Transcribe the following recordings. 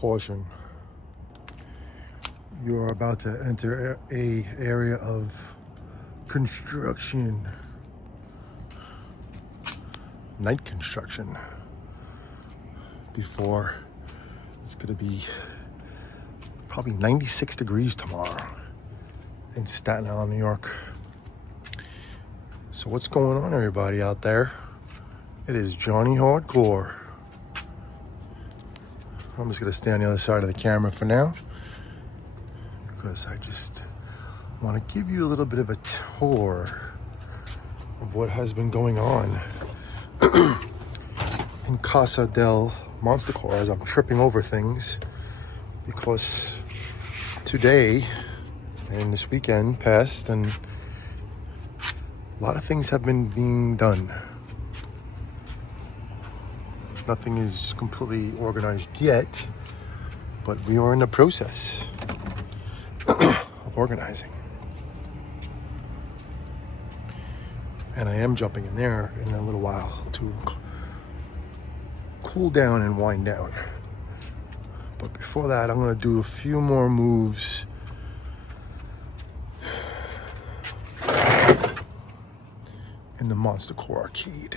Caution. You are about to enter a area of construction. Night construction. Before it's gonna be probably 96 degrees tomorrow in Staten Island, New York. So what's going on, everybody out there? It is Johnny Hardcore. I'm just gonna stay on the other side of the camera for now because I just want to give you a little bit of a tour of what has been going on in Casa del Monstercore as I'm tripping over things, because today and this weekend passed and a lot of things have been being done. Nothing is completely organized yet, but we are in the process of organizing. And I am jumping in there in a little while to cool down and wind down. But before that, I'm going to do a few more moves in the Monstercore arcade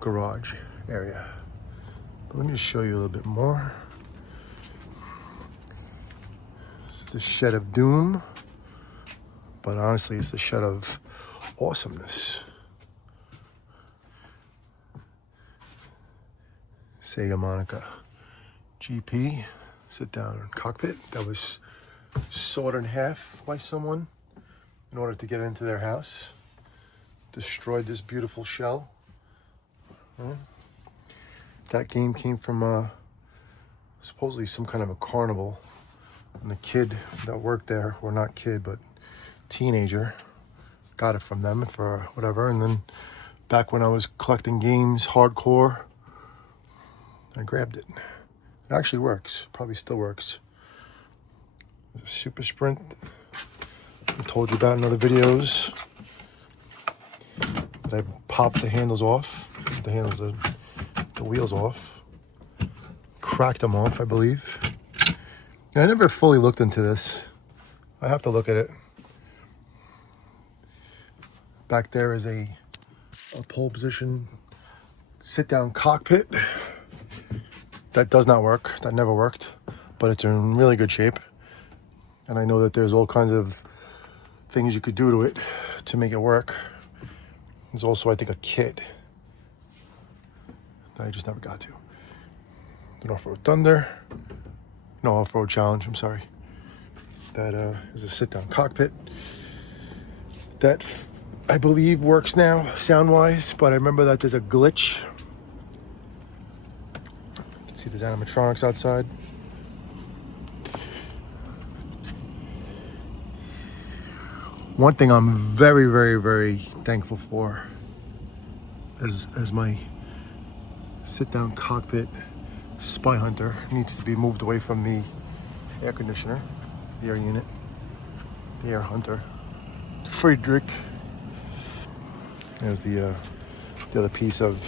garage area. But let me just show you a little bit more. This is the Shed of Doom, but honestly, it's the Shed of Awesomeness. Sega Monica GP sit down cockpit that was sawed in half by someone in order to get into their house. Destroyed this beautiful shell. That game came from supposedly some kind of a carnival, and the kid that worked there, or not kid but teenager, got it from them for whatever. And then back when I was collecting games hardcore, I grabbed it. It actually works, probably still works. There's a Super Sprint I told you about in other videos, that I popped the handles off, the wheels off, cracked them off, I believe. And I never fully looked into this. I have to look at it. Back there is a pole position sit-down cockpit that does not work, that never worked, but it's in really good shape. And I know that there's all kinds of things you could do to it to make it work. There's also, I think, a kit that I just never got to. The Off-Road Thunder. No, Off-Road Challenge, I'm sorry. That is a sit-down cockpit that I believe works now, sound-wise, but I remember that there's a glitch. You can see there's animatronics outside. One thing I'm very, very, very thankful for is my sit-down cockpit Spy Hunter needs to be moved away from the air conditioner, the air unit, the air hunter. Friedrich. There's the other piece of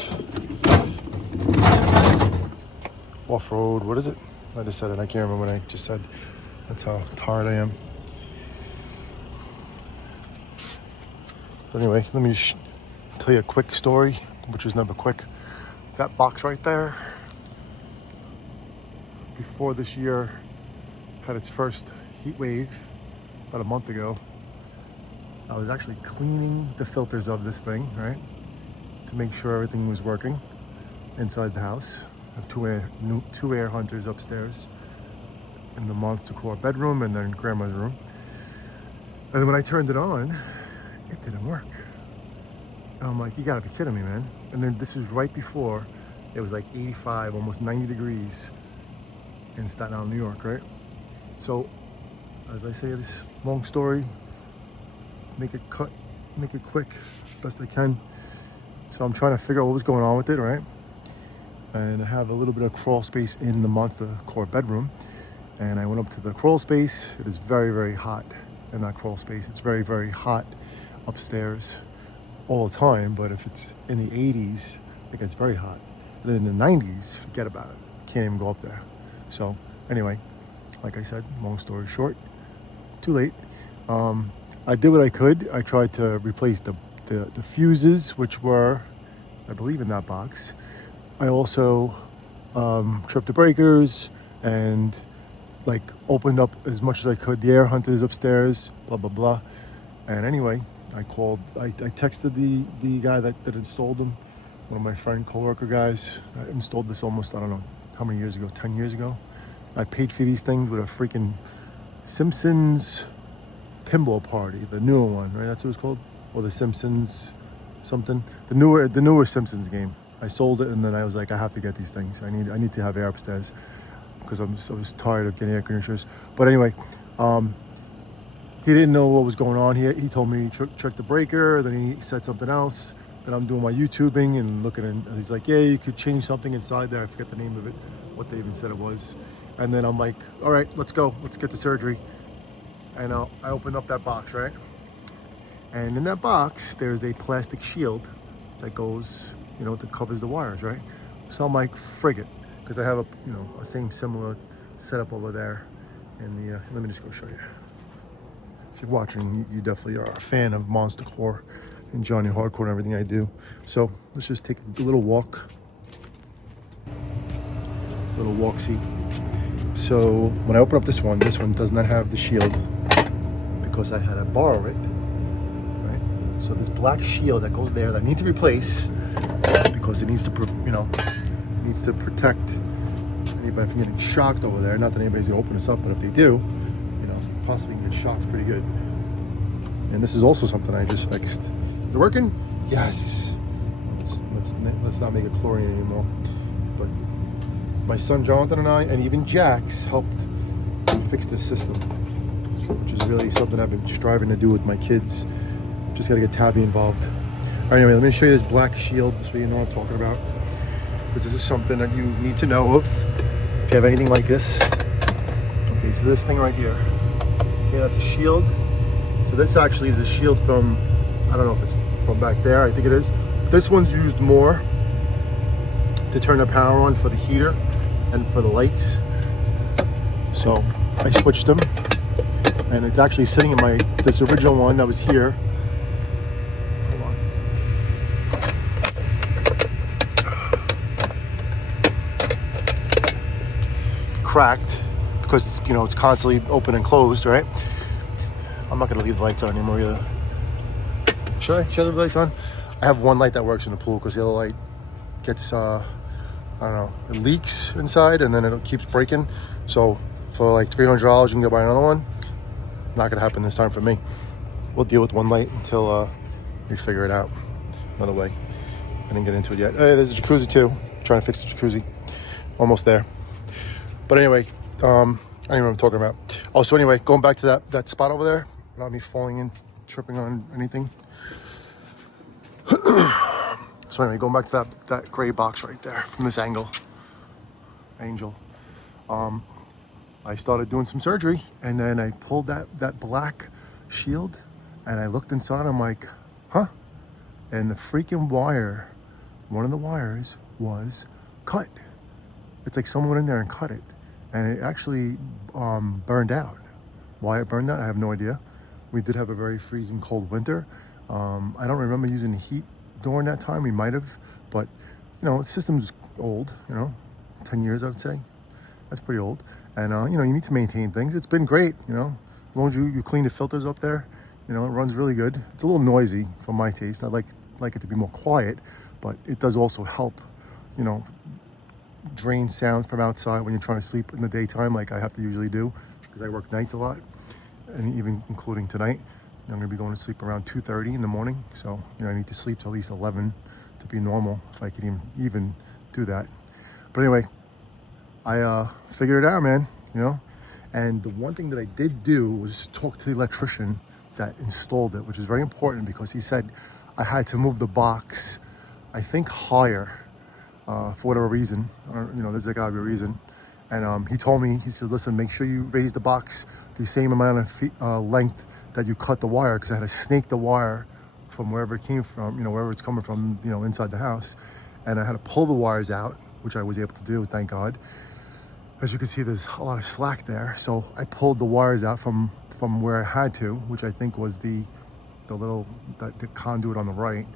off-road. What is it? I just said it. I can't remember what I just said. That's how tired I am. But anyway, let me just tell you a quick story, which is never quick. That box right there, before this year had its first heat wave about a month ago, I was actually cleaning the filters of this thing, right, to make sure everything was working inside the house. I have two air hunters upstairs in the Monstercore bedroom and then grandma's room. And then when I turned it on, it didn't work. And I'm like, you gotta be kidding me, man. And then this is right before it was like 85, almost 90 degrees in Staten Island, New York, right? So, as I say, this long story, make it quick, best I can. So I'm trying to figure out what was going on with it, right? And I have a little bit of crawl space in the Monstercore bedroom. And I went up to the crawl space. It is very, very hot in that crawl space. It's very, very hot upstairs all the time, but if it's in the 80s, it gets very hot. And in the 90s, forget about it. Can't even go up there. So anyway, like I said, long story short, too late. I did what I could. I tried to replace the fuses, which were, I believe, in that box. I also tripped the breakers and like opened up as much as I could the air hunters upstairs, blah blah blah. And anyway, I texted the guy that installed them, one of my friend coworker guys. I installed this almost, I don't know how many years ago, 10 years ago. I paid for these things with a freaking Simpsons pinball party, the newer one, right? That's what it's called, or the Simpsons something, the newer Simpsons game. I sold it, and then I was like, I have to get these things. I need to have air upstairs because I was tired of getting air conditioners. But anyway, he didn't know what was going on. He told me check the breaker. Then he said something else. Then I'm doing my YouTubing and looking, and he's like, yeah, you could change something inside there. I forget the name of it, what they even said it was. And then I'm like, all right, let's go. Let's get to surgery. And I opened up that box, right? And in that box, there's a plastic shield that goes, that covers the wires, right? So I'm like, frig it, because I have a same similar setup over there. And let me just go show you. If you're watching, you definitely are a fan of Monster Core and Johnny Hardcore and everything I do. So let's just take a little walk. Little walk-see. So when I open up this one does not have the shield because I had to borrow it, right? So this black shield that goes there that I need to replace because it needs to, needs to protect anybody from getting shocked over there. Not that anybody's gonna open this up, but if they do, possibly can get shocked pretty good. And this is also something I just fixed. Is it working? Yes. Let's not make it chlorine anymore. But my son Jonathan and I, and even Jax, helped fix this system, which is really something I've been striving to do with my kids. Just gotta get Tabby involved. All right, anyway, let me show you this black shield so you know what I'm talking about. Because this is something that you need to know of if you have anything like this. Okay, so this thing right here. Okay, that's a shield. So this actually is a shield from, I don't know if it's from back there, I think it is. This one's used more to turn the power on for the heater and for the lights. So I switched them, and it's actually sitting in this original one that was here. Hold on. Cracked because it's constantly open and closed, right? I'm not gonna leave the lights on anymore either. Should I leave the lights on? I have one light that works in the pool because the other light gets, I don't know, it leaks inside and then it keeps breaking. So for like $300, you can go buy another one. Not gonna happen this time for me. We'll deal with one light until we figure it out another way. I didn't get into it yet. Hey, there's a jacuzzi too. Trying to fix the jacuzzi. Almost there. But anyway, I don't even know what I'm talking about. Oh, so anyway, going back to that spot over there, without me falling in, tripping on anything. So anyway, going back to that gray box right there from this angle, Angel. I started doing some surgery, and then I pulled that black shield, and I looked inside. I'm like, huh? And the freaking wire, one of the wires was cut. It's like someone went in there and cut it, and it actually burned out. Why it burned out, I have no idea. We did have a very freezing cold winter. I don't remember using the heat during that time. We might have, but the system's old, 10 years, I would say. That's pretty old. And you need to maintain things. It's been great, as long as you clean the filters up there, it runs really good. It's a little noisy for my taste. I like it to be more quiet, but it does also help, drain sound from outside when you're trying to sleep in the daytime, like I have to usually do, because I work nights a lot, and even including tonight. I'm gonna be going to sleep around 2:30 in the morning, so I need to sleep till at least 11 to be normal, if I can even do that. But anyway, I figured it out, man. And the one thing that I did do was talk to the electrician that installed it, which is very important because he said I had to move the box, I think, higher for whatever reason. There's gotta be a reason. And he told me, he said, listen, make sure you raise the box the same amount of feet, length that you cut the wire, because I had to snake the wire from wherever it came from, wherever it's coming from, inside the house. And I had to pull the wires out, which I was able to do, thank God. As you can see, there's a lot of slack there. So I pulled the wires out from where I had to, which I think was the conduit on the right,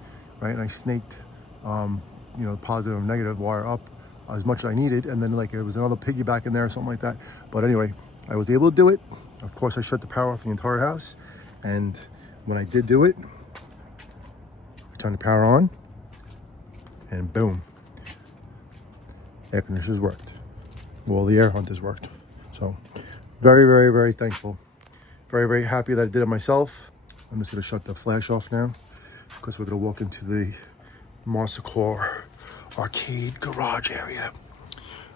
and I snaked, you know, positive and negative wire up as much as I needed, and then like it was another piggyback in there or something like that. But anyway, I was able to do it. Of course, I shut the power off the entire house, and when I did do it, I turned the power on, and boom, air conditioners worked. Well, the air hunters worked. So very, very, very thankful. Very, very happy that I did it myself. I'm just gonna shut the flash off now because we're gonna walk into the Marsicor arcade garage area.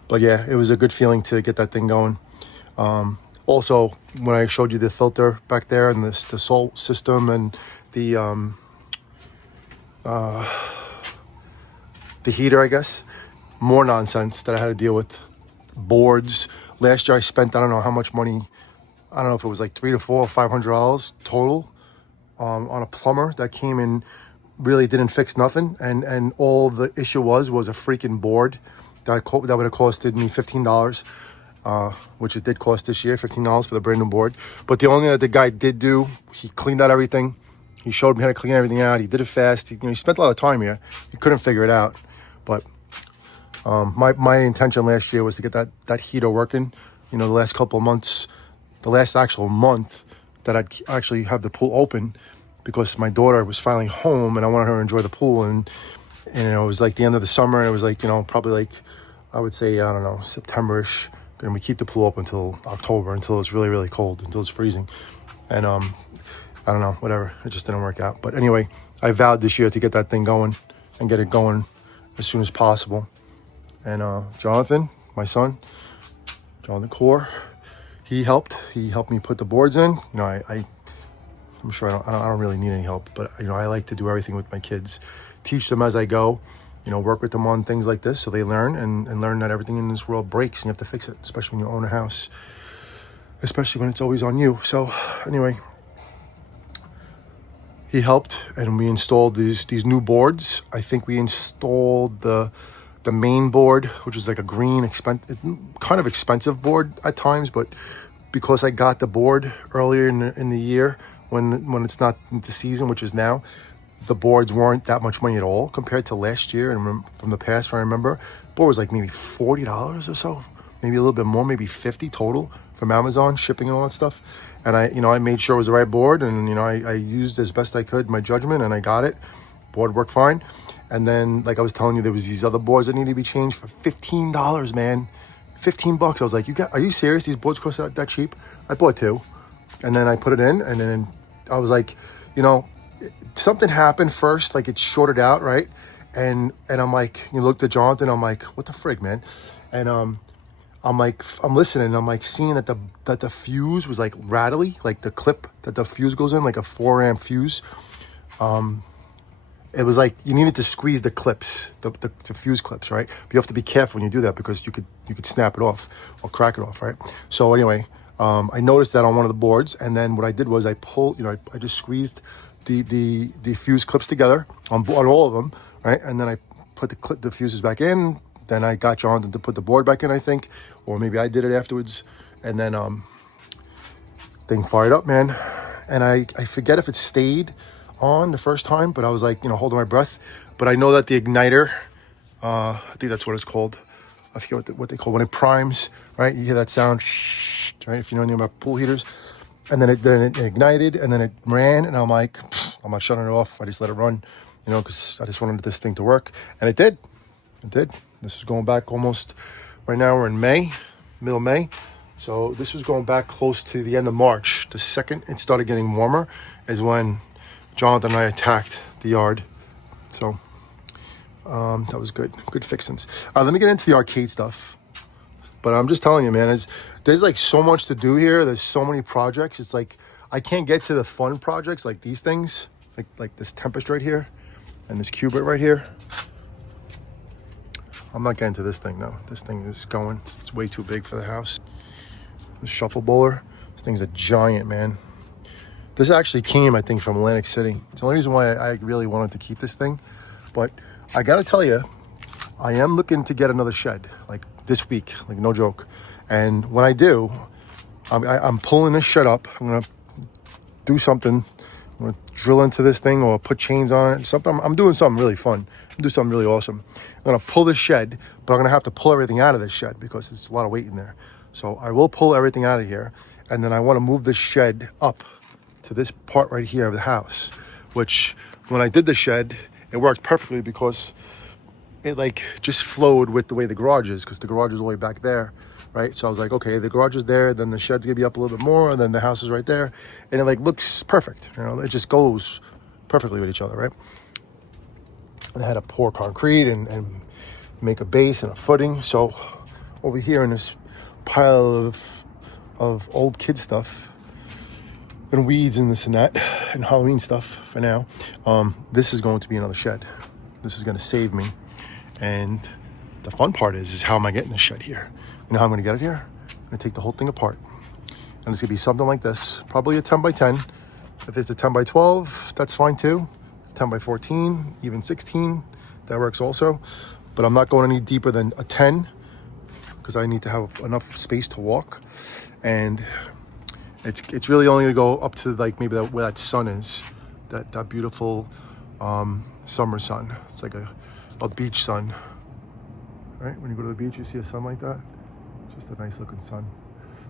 But yeah, it was a good feeling to get that thing going. Also, when I showed you the filter back there and the salt system and the heater, I guess, more nonsense that I had to deal with. Boards. Last year I spent, I don't know how much money, I don't know if it was like $300 to $500 total on a plumber that came in, really didn't fix nothing, and all the issue was a freaking board that would have costed me $15, which it did cost this year, $15 for the brand new board. But the only thing that the guy did do, he cleaned out everything. He showed me how to clean everything out. He did it fast. He spent a lot of time here. He couldn't figure it out, but my intention last year was to get that heater working. You know, the last couple of months, the last actual month that I'd actually have the pool open, because my daughter was finally home and I wanted her to enjoy the pool. And you know, it was like the end of the summer, and it was like, you know, probably like, I would say, I don't know, September-ish. And we keep the pool open until October, until it's really, really cold, until it's freezing. And I don't know, whatever. It just didn't work out. But anyway, I vowed this year to get that thing going and get it going as soon as possible. And Jonathan, my son, Jonathan Core, he helped me put the boards in. You know, I'm sure I don't really need any help, but you know, I like to do everything with my kids, teach them as I go, you know, work with them on things like this so they learn and learn that everything in this world breaks and you have to fix it, especially when you own a house, especially when it's always on you. So anyway, he helped and we installed these new boards. I think we installed the main board, which is like a green, kind of expensive board at times, but because I got the board earlier in the year when it's not the season, which is now, the boards weren't that much money at all compared to last year. And from the past, I remember, the board was like maybe $40 or so, maybe a little bit more, maybe $50 total from Amazon, shipping and all that stuff. And I made sure it was the right board, and I used as best I could my judgment, and I got it. Board worked fine. And then, like I was telling you, there was these other boards that needed to be changed for $15, man. $15. I was like, are you serious? These boards cost that cheap? I bought two. And then I put it in, and then I was like, something happened first, like it shorted out, right? And I'm like, you looked at Jonathan, I'm like, what the frig, man? And I'm like, I'm listening, and I'm like seeing that the fuse was like rattly, like the clip that the fuse goes in, like a 4-amp fuse. It was like you needed to squeeze the clips, the fuse clips, right? But you have to be careful when you do that because you could snap it off or crack it off, right? So anyway, I noticed that on one of the boards, and then what I did was I pulled, I just squeezed the fuse clips together on all of them, right? And then I put the fuses back in. Then I got Jonathan to put the board back in, I think, or maybe I did it afterwards. And then thing fired up, man. And I forget if it stayed on the first time, but I was like, holding my breath. But I know that the igniter, I think that's what it's called. I forget what they call when it primes, right? You hear that sound, right? If you know anything about pool heaters. And then it ignited, and then it ran, and I'm like, I'm not shutting it off. I just let it run, because I just wanted this thing to work. And it did. It did. This is going back almost, right now we're in May, middle May. So this was going back close to the end of March. The second it started getting warmer is when Jonathan and I attacked the yard. So that was good. Good fixings. Let me get into the arcade stuff. But I'm just telling you, man, there's like so much to do here. There's so many projects. It's like I can't get to the fun projects like these things, like this Tempest right here and this Cubit right here. I'm not getting to this thing though. This thing is going. It's way too big for the house. The shuffle bowler. This thing's a giant, man. This actually came, I think, from Atlantic City. It's the only reason why I really wanted to keep this thing. But I gotta tell you, I am looking to get another shed. Like this week, like no joke. And when I do, I'm pulling this shed up. I'm gonna do something. I'm gonna drill into this thing or put chains on it. Something. I'm doing something really fun. I'm doing something really awesome. I'm gonna pull this shed, but I'm gonna have to pull everything out of this shed because it's a lot of weight in there. So I will pull everything out of here, and then I want to move this shed up to this part right here of the house, which when I did the shed, it worked perfectly because it like just flowed with the way the garage is, because the garage is all the way back there, right? So I was like, okay, the garage is there, then the shed's gonna be up a little bit more, and then the house is right there, and it like looks perfect. You know, it just goes perfectly with each other, right? And I had to pour concrete and make a base and a footing. So over here in this pile of old kid stuff and weeds and this and that and Halloween stuff for now, this is going to be another shed. This is going to save me. And the fun part is how am I getting this shed here? You know how I'm going to get it here? I'm going to take the whole thing apart. And it's going to be something like this, probably a 10 by 10. If it's a 10 by 12, that's fine too. It's 10 by 14, even 16, that works also. But I'm not going any deeper than a 10 because I need to have enough space to walk. And it's really only gonna go up to like maybe where that sun is, that beautiful summer sun. It's like a beach sun, right? When you go to the beach, you see a sun like that. It's just a nice looking sun.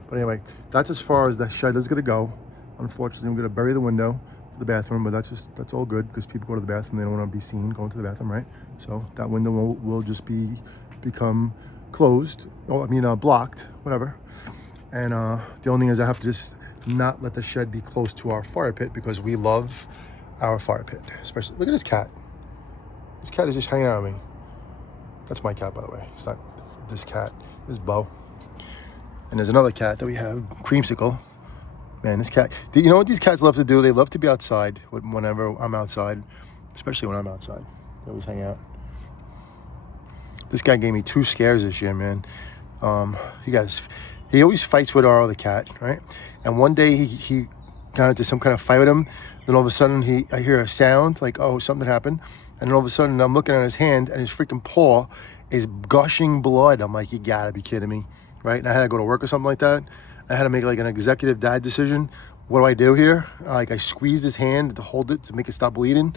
But anyway, that's as far as that shed is gonna go. Unfortunately, I'm gonna bury the window to the bathroom, but that's all good because people go to the bathroom, they don't want to be seen going to the bathroom, right? So that window will just become closed. Oh, I mean blocked, whatever. And the only thing is I have to just not let the shed be close to our fire pit because we love our fire pit. Especially, look at this cat. This cat is just hanging out with me. That's my cat, by the way. It's not this cat. This is Bo. And there's another cat that we have, Creamsicle. Man, this cat, you know what these cats love to do? They love to be outside whenever I'm outside, especially when I'm outside. They always hang out. This guy gave me 2 scares this year, man. He always fights with our other cat, right? And one day he got into some kind of fight with him. Then all of a sudden I hear a sound like, oh, something happened. And then all of a sudden I'm looking at his hand and his freaking paw is gushing blood. I'm like, you gotta be kidding me, right? And I had to go to work or something like that. I had to make like an executive dad decision. What do I do here? Like I squeezed his hand to hold it to make it stop bleeding.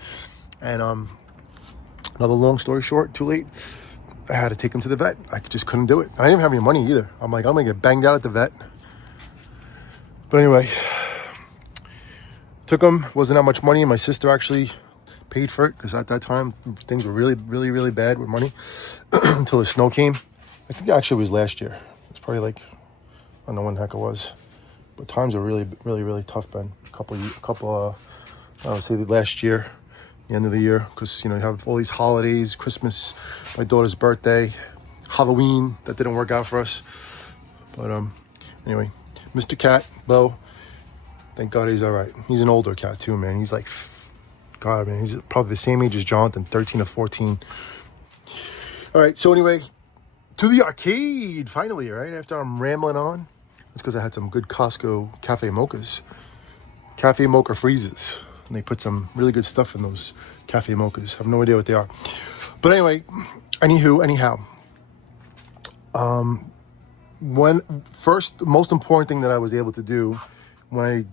And another long story short, too late. I had to take him to the vet. I just couldn't do it. I didn't have any money either. I'm like, I'm gonna get banged out at the vet. But anyway, took him. Wasn't that much money. My sister actually paid for it because at that time things were really, really, really bad with money until the snow came. I think actually it was last year. It was probably like, I don't know when the heck it was, but times were really, really, really tough, Ben. I would say last year, the end of the year, because you have all these holidays, Christmas, my daughter's birthday, Halloween, that didn't work out for us. But anyway, Mr. Cat, Bo, thank God he's all right. He's an older cat too, man. He's like, God, man, he's probably the same age as Jonathan, 13 or 14. All right, so anyway, to the arcade, finally, right? After I'm rambling on. That's because I had some good Costco cafe mochas. Cafe mocha freezes. And they put some really good stuff in those cafe mochas. I have no idea what they are. But anyway, anyhow. The most important thing that I was able to do when I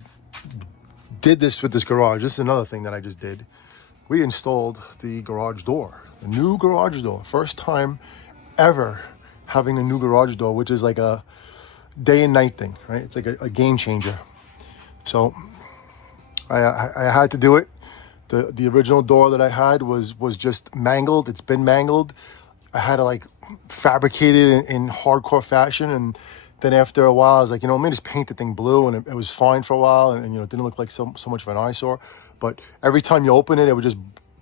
did this with this garage, this is another thing that I just did. We installed the garage door, the new garage door. First time ever having a new garage door, which is like a day and night thing, right? It's like a game changer. So I had to do it. The original door that I had was just mangled. It's been mangled. I had to like fabricate it in hardcore fashion, and then after a while I was like, let me just paint the thing blue, and it was fine for a while, and it didn't look like so much of an eyesore. But every time you open it, it would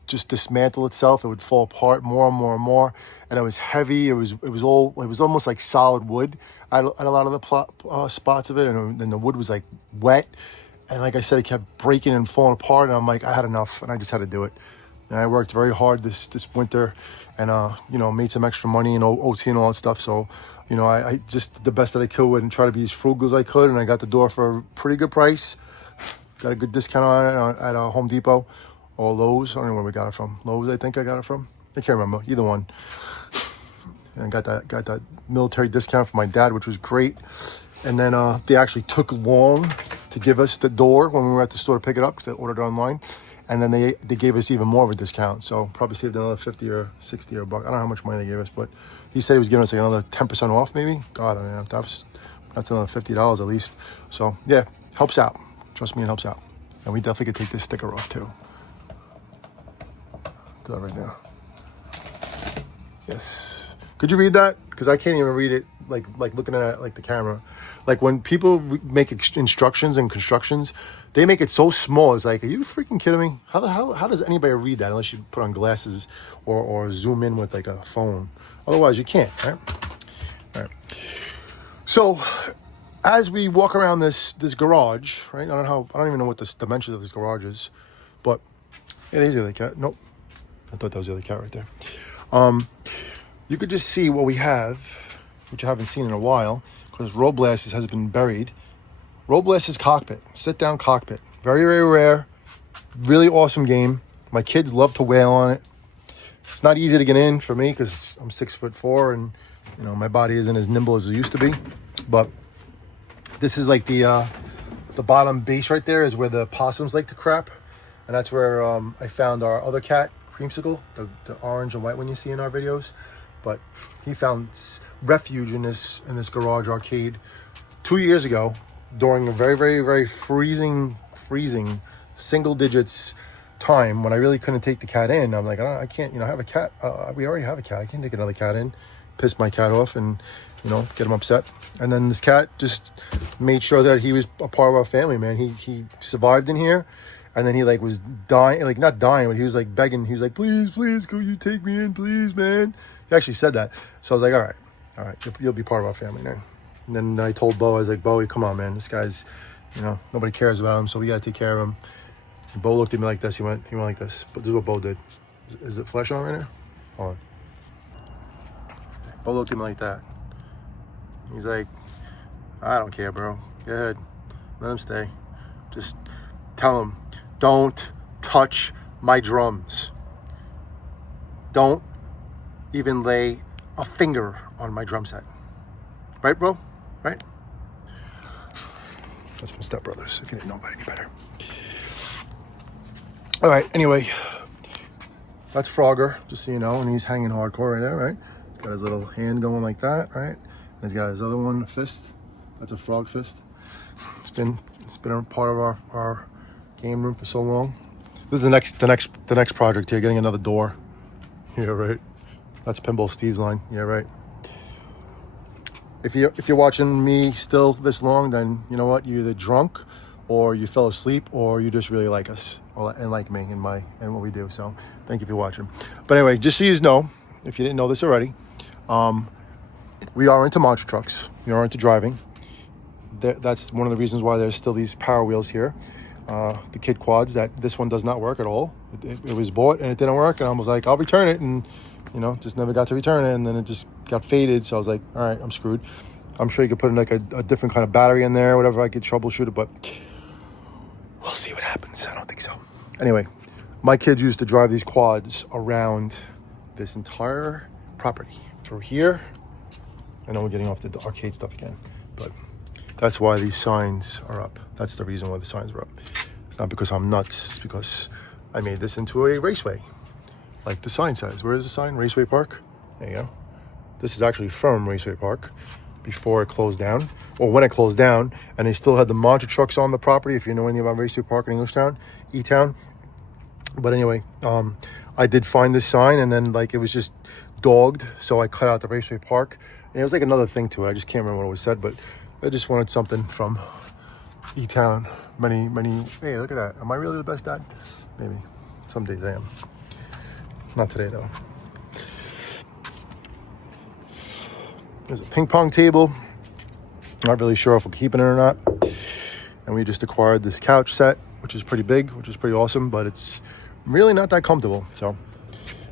just dismantle itself. It would fall apart more and more and more, and it was heavy. It was almost like solid wood at a lot of the spots of it, and then the wood was like wet, and like I said, it kept breaking and falling apart, and I'm like, I had enough, and I just had to do it. And I worked very hard this winter, and made some extra money and OT and all that stuff. So I just did the best that I could and try to be as frugal as I could, and I got the door for a pretty good price. Got a good discount on it at Home Depot or Lowe's. I don't know where we got it from. Lowe's, I think I got it from. I can't remember. Either one. and got that military discount for my dad, which was great. And then they actually took long to give us the door when we were at the store to pick it up because they ordered it online. And then they gave us even more of a discount. So probably saved another 50 or 60 or a buck. I don't know how much money they gave us, but he said he was giving us like another 10% off maybe. God, I mean, that's another $50 at least. So yeah, helps out. Trust me, it helps out. And we definitely could take this sticker off too. Do that right now. Yes. Could you read that? Because I can't even read it like looking at it like the camera. Like when people make instructions and constructions, they make it so small. It's like, are you freaking kidding me? How does anybody read that unless you put on glasses or zoom in with like a phone? Otherwise, you can't, right? All right. So as we walk around this garage, right? I don't even know what the dimensions of this garage is, but yeah, there's the other cat. Nope, I thought that was the other cat right there. You could just see what we have, which I haven't seen in a while, because Roblast's has been buried. Roblast's cockpit, sit-down cockpit. Very, very rare. Really awesome game. My kids love to wail on it. It's not easy to get in for me because I'm 6'4" and my body isn't as nimble as it used to be. But this is like the bottom base right there is where the possums like to crap, and that's where I found our other cat, Creamsicle, the orange and white one you see in our videos. But he found refuge in this garage arcade 2 years ago during a very, very, very freezing single digits time when I really couldn't take the cat in. I'm like, I can't, I have a cat. We already have a cat. I can't take another cat in. Pissed my cat off and, get him upset. And then this cat just made sure that he was a part of our family, man. He survived in here. And then he was dying, not dying, but he was begging. He was like, please, could you take me in, please, man? He actually said that. So I was like, all right, you'll be part of our family now. And then I told Bo, I was like, Bo, come on, man. This guy's, nobody cares about him, so we got to take care of him. And Bo looked at me like this. He went like this. But this is what Bo did. Is it flash on right now? Hold on. Bo looked at me like that. He's like, I don't care, bro. Go ahead. Let him stay. Just tell him, don't touch my drums. Don't even lay a finger on my drum set. Right, bro? Right? That's from Step Brothers, if you didn't know about any better. All right, anyway. That's Frogger, just so you know, and he's hanging hardcore right there, right? He's got his little hand going like that, right? And he's got his other one, a fist. That's a frog fist. It's been a part of our game room for so long. This is the next project here, getting another door. Yeah, right. That's Pinball Steve's line. Yeah, right. If you're watching me still this long, then you know what? You're either drunk, or you fell asleep, or you just really like us and like me and what we do. So thank you for watching. But anyway, just so you know, if you didn't know this already, we are into monster trucks. We are into driving. That's one of the reasons why there's still these Power Wheels here. The kid quads, this one does not work at all. It was bought and it didn't work, and I was like, I'll return it, and just never got to return it, and then it just got faded. So I was like, all right, I'm screwed. I'm sure you could put in a different kind of battery in there, whatever. I could troubleshoot it, but we'll see what happens. I don't think so. Anyway, my kids used to drive these quads around this entire property through here. I know we're getting off the arcade stuff again, but that's why these signs are up. That's the reason why the signs are up. It's not because I'm nuts. It's because I made this into a raceway, like the sign says. Where is the sign? Raceway Park. There you go. This is actually from Raceway Park before it closed down, or when it closed down, and they still had the monster trucks on the property. If you know anything about Raceway Park in Englishtown, E-Town. But anyway, I did find this sign, and then it was just dogged, so I cut out the Raceway Park. And it was another thing to it. I just can't remember what it was said, but I just wanted something from E-Town. Many, hey, look at that. Am I really the best dad? Maybe. Some days I am. Not today, though. There's a ping pong table. Not really sure if we're keeping it or not. And we just acquired this couch set, which is pretty big, which is pretty awesome, but it's really not that comfortable. So,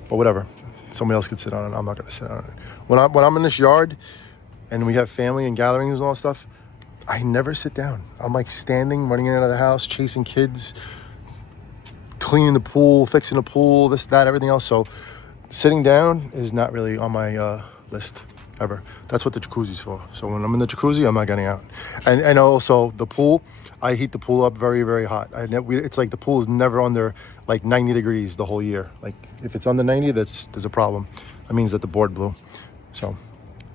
but whatever. Somebody else could sit on it. I'm not going to sit on it. When I'm in this yard and we have family and gatherings and all that stuff, I never sit down. I'm standing, running in and out of the house, chasing kids, cleaning the pool, fixing the pool, this, that, everything else. So sitting down is not really on my list ever. That's what the jacuzzi's for. So when I'm in the jacuzzi, I'm not getting out. And also the pool, I heat the pool up very, very hot. It's like the pool is never under like 90 degrees the whole year. Like if it's under 90, there's a problem. That means that the board blew. So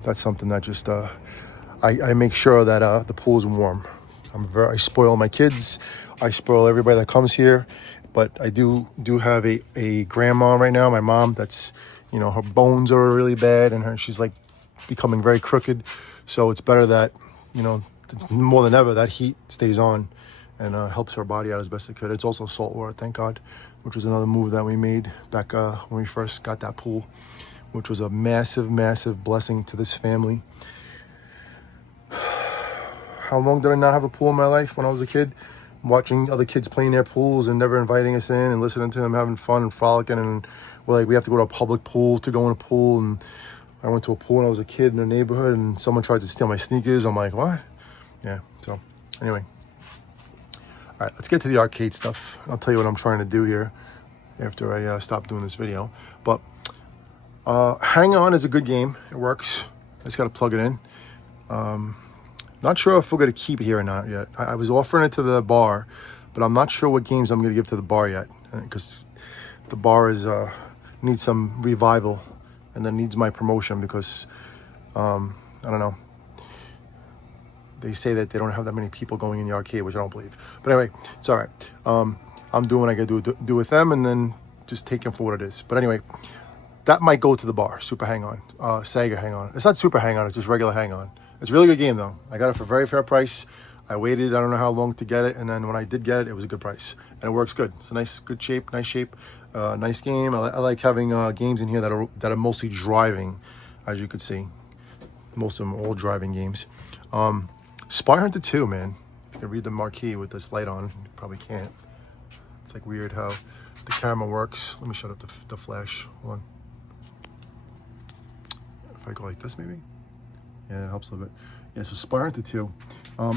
that's something that just I make sure that the pool is warm. I spoil my kids. I spoil everybody that comes here. But I do have a grandma right now, my mom, that's, you know, her bones are really bad and she's like becoming very crooked. So it's better that, you know, it's more than ever that heat stays on and helps her body out as best it could. It's also salt water, thank God, which was another move that we made back when we first got that pool, which was a massive, massive blessing to this family. How long did I not have a pool in my life? When I was a kid, watching other kids playing their pools and never inviting us in and listening to them having fun and frolicking, and we're like, we have to go to a public pool to go in a pool. And I went to a pool when I was a kid in a neighborhood and someone tried to steal my sneakers. I'm like, what? Yeah, so anyway. All right, let's get to the arcade stuff. I'll tell you what I'm trying to do here after I stop doing this video. But Hang On is a good game. It works. I just got to plug it in. Not sure if we're going to keep it here or not yet. I was offering it to the bar, but I'm not sure what games I'm going to give to the bar yet, because the bar needs some revival and then needs my promotion because, I don't know. They say that they don't have that many people going in the arcade, which I don't believe. But anyway, it's all right. I'm doing what I got to do with them and then just take them for what it is. But anyway, that might go to the bar. Super Hang On, Sega Hang On. It's not Super Hang On, it's just regular Hang On. It's a really good game, though. I got it for a very fair price. I waited, I don't know how long to get it, and then when I did get it, it was a good price. And it works good. It's a nice, good shape, nice shape, nice game. I like having games in here that are mostly driving, as you could see. Most of them are all driving games. Spy Hunter 2, man. If you can read the marquee with this light on, you probably can't. It's like weird how the camera works. Let me shut up the flash. Hold on. If I go like this, maybe? Yeah, it helps a little bit. Yeah, so Spy Hunter 2.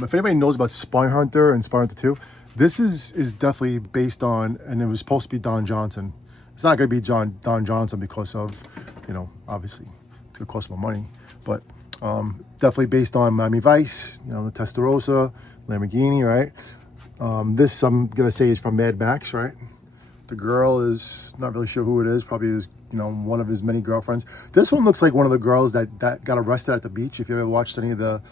If anybody knows about Spy Hunter and Spy Hunter 2, this is definitely based on, and it was supposed to be Don Johnson. It's not going to be Don Johnson because of, you know, obviously, it's going to cost more money. But definitely based on Miami Vice, you know, the Testarossa, Lamborghini, right? This, I'm going to say, is from Mad Max, right? The girl is not really sure who it is, probably is, you know, one of his many girlfriends. This one looks like one of the girls that got arrested at the beach. If you ever watched any of the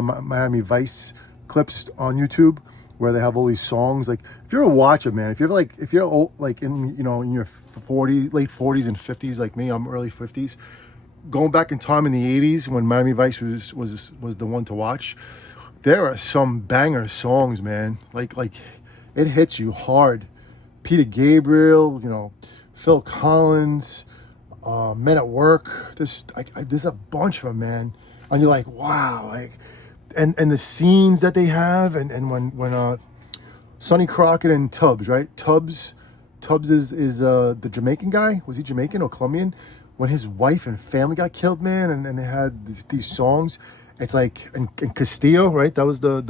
Miami Vice clips on YouTube, where they have all these songs. Like, if you ever watch it, man, if you're old, like in, you know, in your late 40s and 50s, like me, I'm early 50s, going back in time in the 80s when Miami Vice was the one to watch, there are some banger songs, man. Like it hits you hard. Peter Gabriel, you know, Phil Collins, Men at Work. There's a bunch of them, man. And you're like, wow, like, and the scenes that they have, and when Sonny Crockett and Tubbs, right? Tubbs is the Jamaican guy. Was he Jamaican or Colombian? When his wife and family got killed, man, and they had these songs. It's like, and Castillo, right? That was the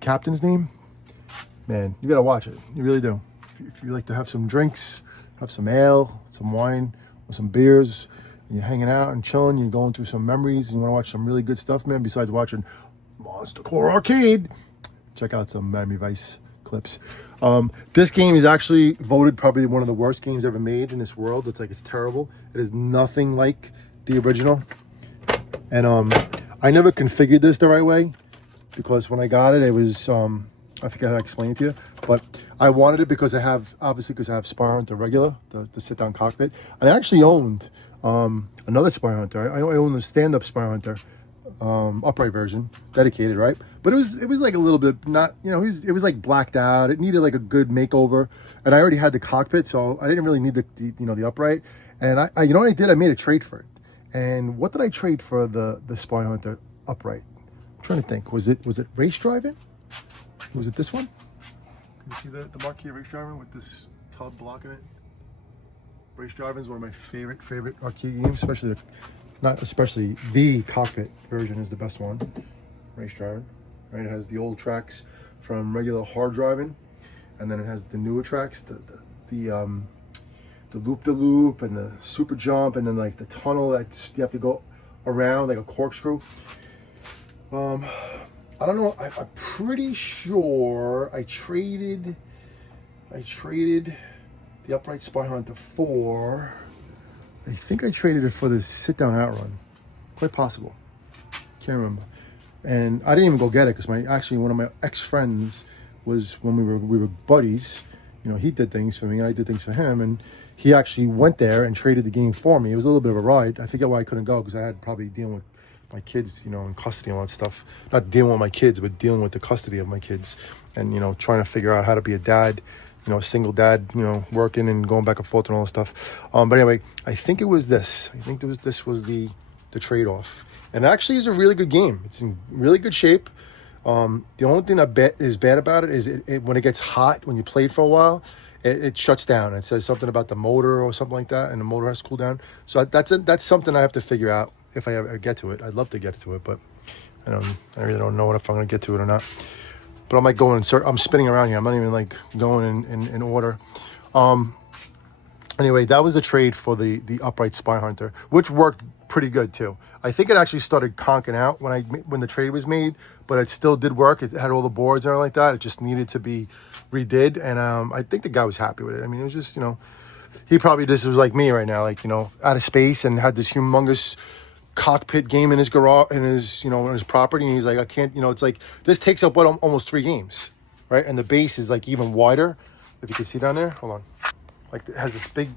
captain's name. Man, you gotta watch it. You really do. If you like to have some drinks, have some ale, some wine, or some beers, and you're hanging out and chilling, you're going through some memories, and you want to watch some really good stuff, man, besides watching Monster Core Arcade, check out some Miami Vice clips. This game is actually voted probably one of the worst games ever made in this world. It's terrible. It is nothing like the original. And I never configured this the right way, because when I got it, it was I forgot how to explain it to you, but I wanted it because I have Spy Hunter regular, the sit-down cockpit. And I actually owned another Spy Hunter. I own the stand-up Spy Hunter, upright version, dedicated, right? But it was like a little bit not, you know, it was like blacked out. It needed like a good makeover, and I already had the cockpit, so I didn't really need the upright. And I you know what I did? I made a trade for it. And what did I trade for the Spy Hunter upright? I'm trying to think. Was it race driving? Was it this one? Can you see the marquee race driving with this tub blocking it? Race driving is one of my favorite arcade games, especially the cockpit version is the best one. Race driving, right? It has the old tracks from regular hard driving, and then it has the newer tracks, the loop and the super jump, and then like the tunnel that you have to go around like a corkscrew. I don't know. I'm pretty sure I traded the Upright Spy Hunter for. I think I traded it for the sit down outrun. Quite possible. Can't remember. And I didn't even go get it because one of my ex-friends was, when we were buddies. You know, he did things for me and I did things for him, and he actually went there and traded the game for me. It was a little bit of a ride. I forget why I couldn't go, because I had probably dealing with my kids, you know, in custody and all that stuff. Not dealing with my kids, but dealing with the custody of my kids, and, you know, trying to figure out how to be a dad, you know, a single dad, you know, working and going back and forth and all that stuff. But anyway, I think it was this. I think this was the trade-off. And it actually is a really good game. It's in really good shape. The only thing that is bad about it is when it gets hot, when you play it for a while, it shuts down. It says something about the motor or something like that, and the motor has to cool down. So that's something I have to figure out if I ever get to it. I'd love to get to it, but I really don't know if I'm going to get to it or not. But I'm like going I'm spinning around here. I'm not even like going in order. Anyway, that was the trade for the Upright Spy Hunter, which worked pretty good too. I think it actually started conking out when the trade was made, but it still did work. It had all the boards and everything like that. It just needed to be redid, and I think the guy was happy with it. I mean, it was just, you know, he probably just was like me right now, like, you know, out of space, and had this humongous cockpit game in his garage, in his property, and he's like, I can't, you know, it's like, this takes up almost 3 games, right? And the base is like even wider, if you can see down there. Hold on. Like, it has this big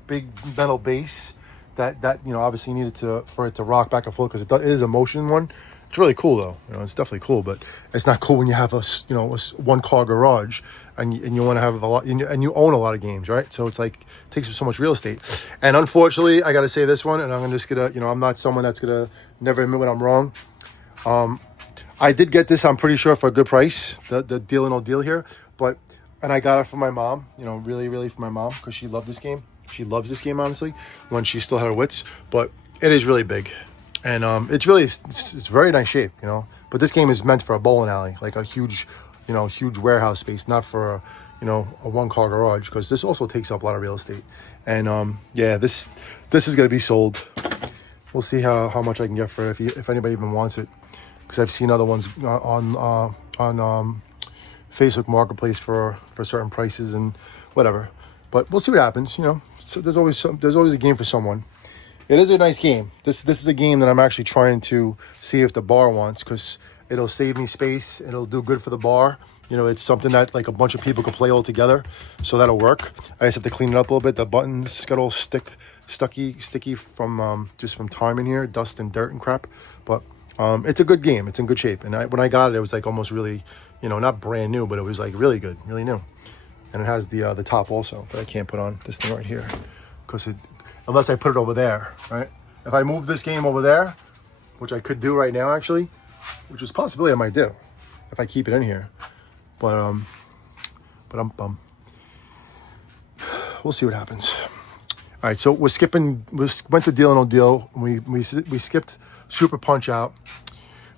metal base that you know, obviously needed for it to rock back and forth, because it is a motion one. It's really cool though, you know, it's definitely cool, but it's not cool when you have a 1-car garage and you want to have a lot, and you own a lot of games, right? So it's like, it takes up so much real estate. And unfortunately, I got to say this one, and I'm just gonna, you know, I'm not someone that's gonna never admit when I'm wrong. I did get this, I'm pretty sure, for a good price, the Deal or No Deal here, and I got it for my mom, you know, really for my mom, because she loved this game. She loves this game, honestly, when she still had her wits, but it is really big. And it's very nice shape, you know. But this game is meant for a bowling alley, like a huge warehouse space, not for a 1-car garage, because this also takes up a lot of real estate. And yeah, this is gonna be sold. We'll see how much I can get for it, if anybody even wants it, because I've seen other ones on Facebook Marketplace for certain prices and whatever. But we'll see what happens, you know. So there's always a game for someone. It is a nice game. This is a game that I'm actually trying to see if the bar wants, because it'll save me space. It'll do good for the bar. You know, it's something that like a bunch of people can play all together, so that'll work. I just have to clean it up a little bit. The buttons got all sticky from just from time in here, dust and dirt and crap. But it's a good game. It's in good shape. And when I got it, it was like almost really, you know, not brand new, but it was like really good, really new. And it has the top also that I can't put on this thing right here, because unless I put it over there, right? If I move this game over there, which I could do right now actually, which is a possibility I might do if I keep it in here, but we'll see what happens. All right, so we went to Deal or No Deal. We skipped Super Punch Out.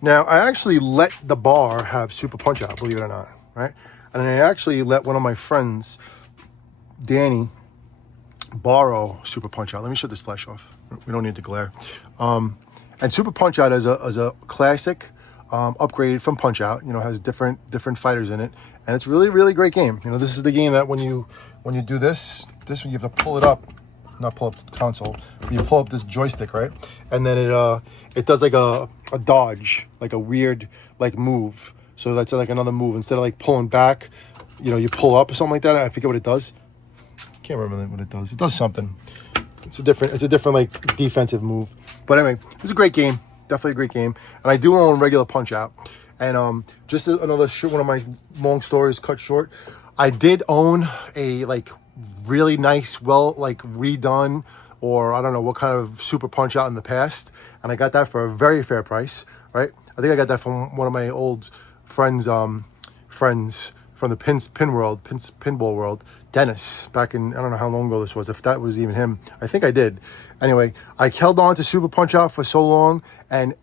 Now, I actually let the bar have Super Punch Out, believe it or not, right? And I actually let one of my friends, Danny, borrow Super Punch Out. Let me shut this flash off. We don't need the glare. And Super Punch Out is a classic, upgraded from Punch Out. You know, has different fighters in it, and it's really great game. You know, this is the game that when you do this one, you have to pull it up, not pull up the console, but you pull up this joystick, right? And then it does like a dodge, like a weird like move. So that's like another move. Instead of like pulling back, you know, you pull up or something like that. I forget what it does. Can't remember what it does. It does something. It's a different like defensive move. But anyway, it's a great game. Definitely a great game. And I do own regular Punch Out. And just another one of my long stories cut short. I did own a like really nice, well, like redone, or I don't know what kind of Super Punch Out in the past, and I got that for a very fair price, right? I think I got that from one of my old friends from the pinball world, Dennis, back in, I don't know how long ago this was, if that was even him. I think I did. Anyway, I held on to Super Punch Out for so long, and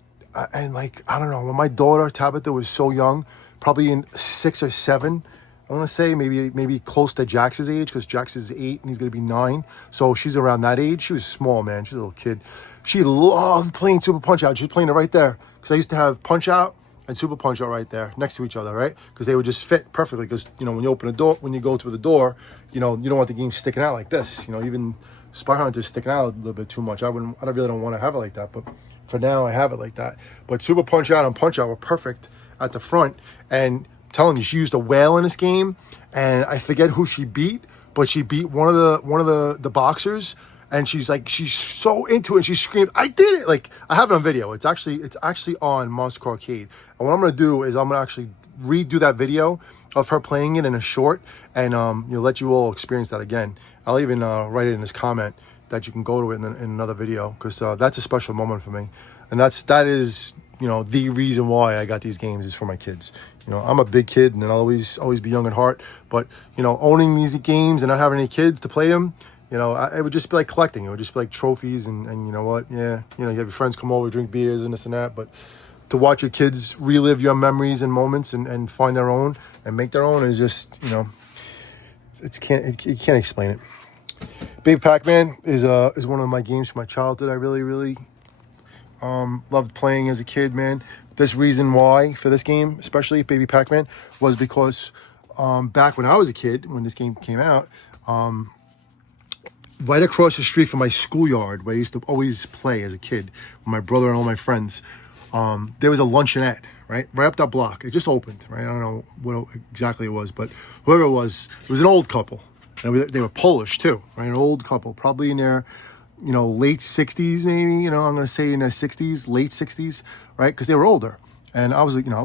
like, I don't know, when my daughter Tabitha was so young, probably in 6 or 7, I want to say maybe close to Jax's age, because Jax is 8 and he's going to be 9. So she's around that age. She was small, man. She's a little kid. She loved playing Super Punch-Out. She's playing it right there, because I used to have Punch-Out and Super Punch-Out right there next to each other, right? Because they would just fit perfectly. Because, you know, when you open a door, when you go through the door, you know, you don't want the game sticking out like this. You know, even Spy Hunter is sticking out a little bit too much. I really don't want to have it like that. But for now, I have it like that. But Super Punch-Out and Punch-Out were perfect at the front. And I'm telling you, she used a whale in this game, and I forget who she beat, but she beat one of the boxers, and she's so into it. And she screamed, "I did it!" Like, I have it on video. It's actually on Monster Arcade. And what I'm gonna do is I'm gonna actually redo that video of her playing it in a short, and let you all experience that again. I'll even write it in this comment that you can go to it in another video, because that's a special moment for me, and that is, you know, the reason why I got these games is for my kids. You know, I'm a big kid, and I'll always be young at heart. But, you know, owning these games and not having any kids to play them, you know, it would just be like collecting. It would just be like trophies, and you know what? Yeah, you know, you have your friends come over, drink beers and this and that. But to watch your kids relive your memories and moments and find their own and make their own is just, you know, you can't explain it. Baby Pac-Man is one of my games from my childhood. I really loved playing as a kid, man. This reason why for this game, especially Baby Pac-Man, was because back when I was a kid, when this game came out, right across the street from my schoolyard, where I used to always play as a kid with my brother and all my friends, there was a luncheonette, right up that block. It just opened, right? I don't know what exactly it was, but whoever it was an old couple. And they were Polish too, right? An old couple, probably in their, you know, late 60s, maybe, you know, I'm going to say in their 60s, late 60s, right? Because they were older. And I was, you know, I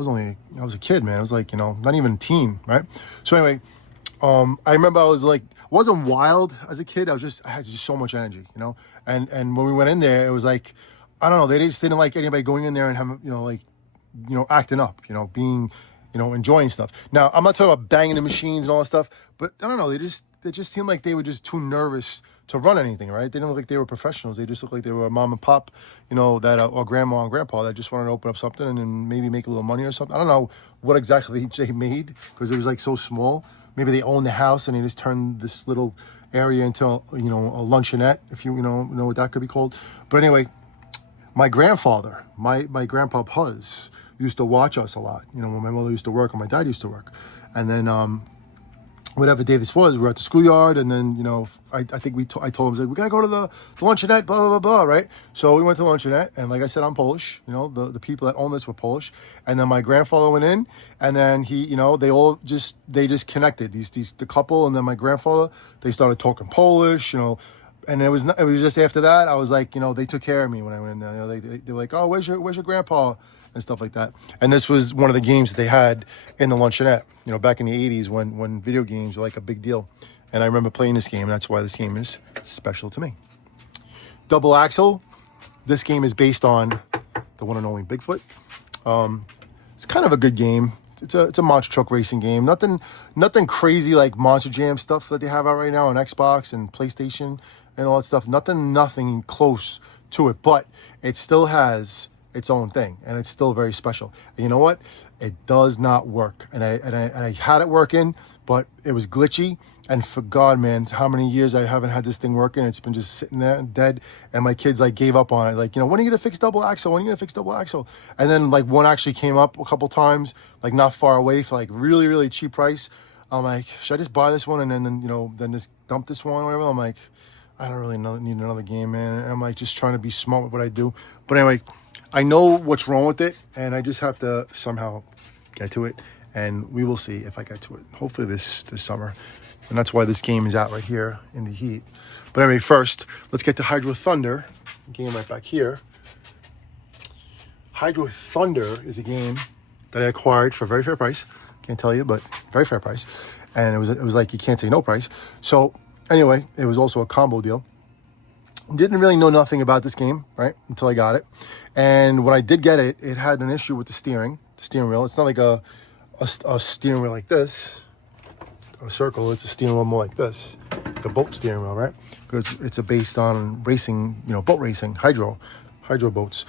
was a kid, man. I was like, you know, not even a teen, right? So anyway, I remember I was like, wasn't wild as a kid. I had just so much energy, you know? And when we went in there, it was like, I don't know, they just didn't like anybody going in there and having, you know, like, you know, acting up, you know, being, you know, enjoying stuff. Now, I'm not talking about banging the machines and all that stuff, but I don't know, they just seemed like they were just too nervous to run anything, right? They didn't look like they were professionals. They just looked like they were a mom and pop, you know, that or grandma and grandpa that just wanted to open up something and then maybe make a little money or something. I don't know what exactly they made, because it was like so small. Maybe they owned the house and they just turned this little area into, you know, a luncheonette, if you know what that could be called. But anyway, my grandfather, my grandpa Puz, used to watch us a lot. You know, when my mother used to work and my dad used to work. And then whatever day this was, we were at the schoolyard, and then, you know, I think I told him, like, we gotta go to the luncheonette, blah, blah, blah, blah, right? So we went to the luncheonette, and like I said, I'm Polish, you know, the people that own this were Polish. And then my grandfather went in, and then he, you know, they just connected, the couple, and then my grandfather, they started talking Polish, you know. And it was just after that, I was like, you know, they took care of me when I went in there. You know, they were like, oh, where's your grandpa? And stuff like that. And this was one of the games that they had in the luncheonette, you know, back in the 80s when video games were like a big deal. And I remember playing this game, and that's why this game is special to me. Double Axle. This game is based on the one and only Bigfoot. It's kind of a good game. It's a monster truck racing game. Nothing crazy like Monster Jam stuff that they have out right now on Xbox and PlayStation and all that stuff. Nothing close to it, but it still has its own thing, and it's still very special. And you know what? It does not work. And I had it working, but it was glitchy. And for God, man, how many years I haven't had this thing working? It's been just sitting there dead. And my kids like gave up on it. Like, you know, when are you gonna fix double axle? When are you gonna fix double axle? And then like one actually came up a couple times, like not far away for like really, really cheap price. I'm like, should I just buy this one and then you know, then just dump this one or whatever? I'm like, I don't really need another game, man. And I'm like just trying to be smart with what I do. But anyway, I know what's wrong with it, and I just have to somehow get to it, and we will see if I get to it. Hopefully this summer, and that's why this game is out right here in the heat. But anyway, first, let's get to Hydro Thunder, game right back here. Hydro Thunder is a game that I acquired for a very fair price. Can't tell you, but very fair price. And it was like you can't say no price. So anyway, it was also a combo deal. Didn't really know nothing about this game, right, until I got it. And when I did get it, it had an issue with the steering wheel. It's not like a steering wheel like this, a circle. It's a steering wheel more like this, like a boat steering wheel, right? Because it's based on racing, you know, boat racing, hydro boats.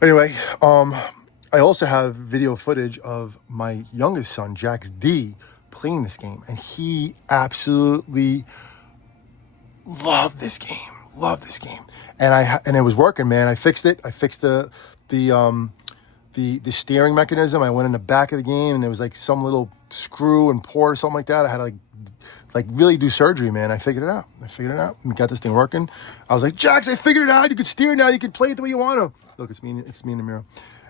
Anyway, I also have video footage of my youngest son, Jax D, playing this game, and he absolutely loved this game. And it was working, man. I fixed it. I fixed the steering mechanism. I went in the back of the game, and there was like some little screw and port or something like that. I had to like really do surgery, man. I figured it out. We got this thing working. I was like, Jax, I figured it out. You could steer now. You could play it the way you want to. Look, it's me in the mirror.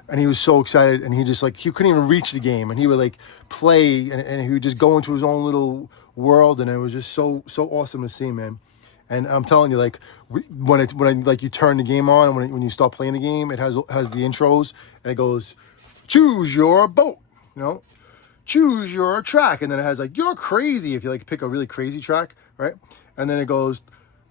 And he was so excited, and he just like, he couldn't even reach the game, and he would like play, and he would just go into his own little world, and it was just so awesome to see, man. And I'm telling you, like, when you turn the game on, and when you start playing the game, it has the intros, and it goes, choose your boat, choose your track, and then it has like, you're crazy, if you like pick a really crazy track, right? And then it goes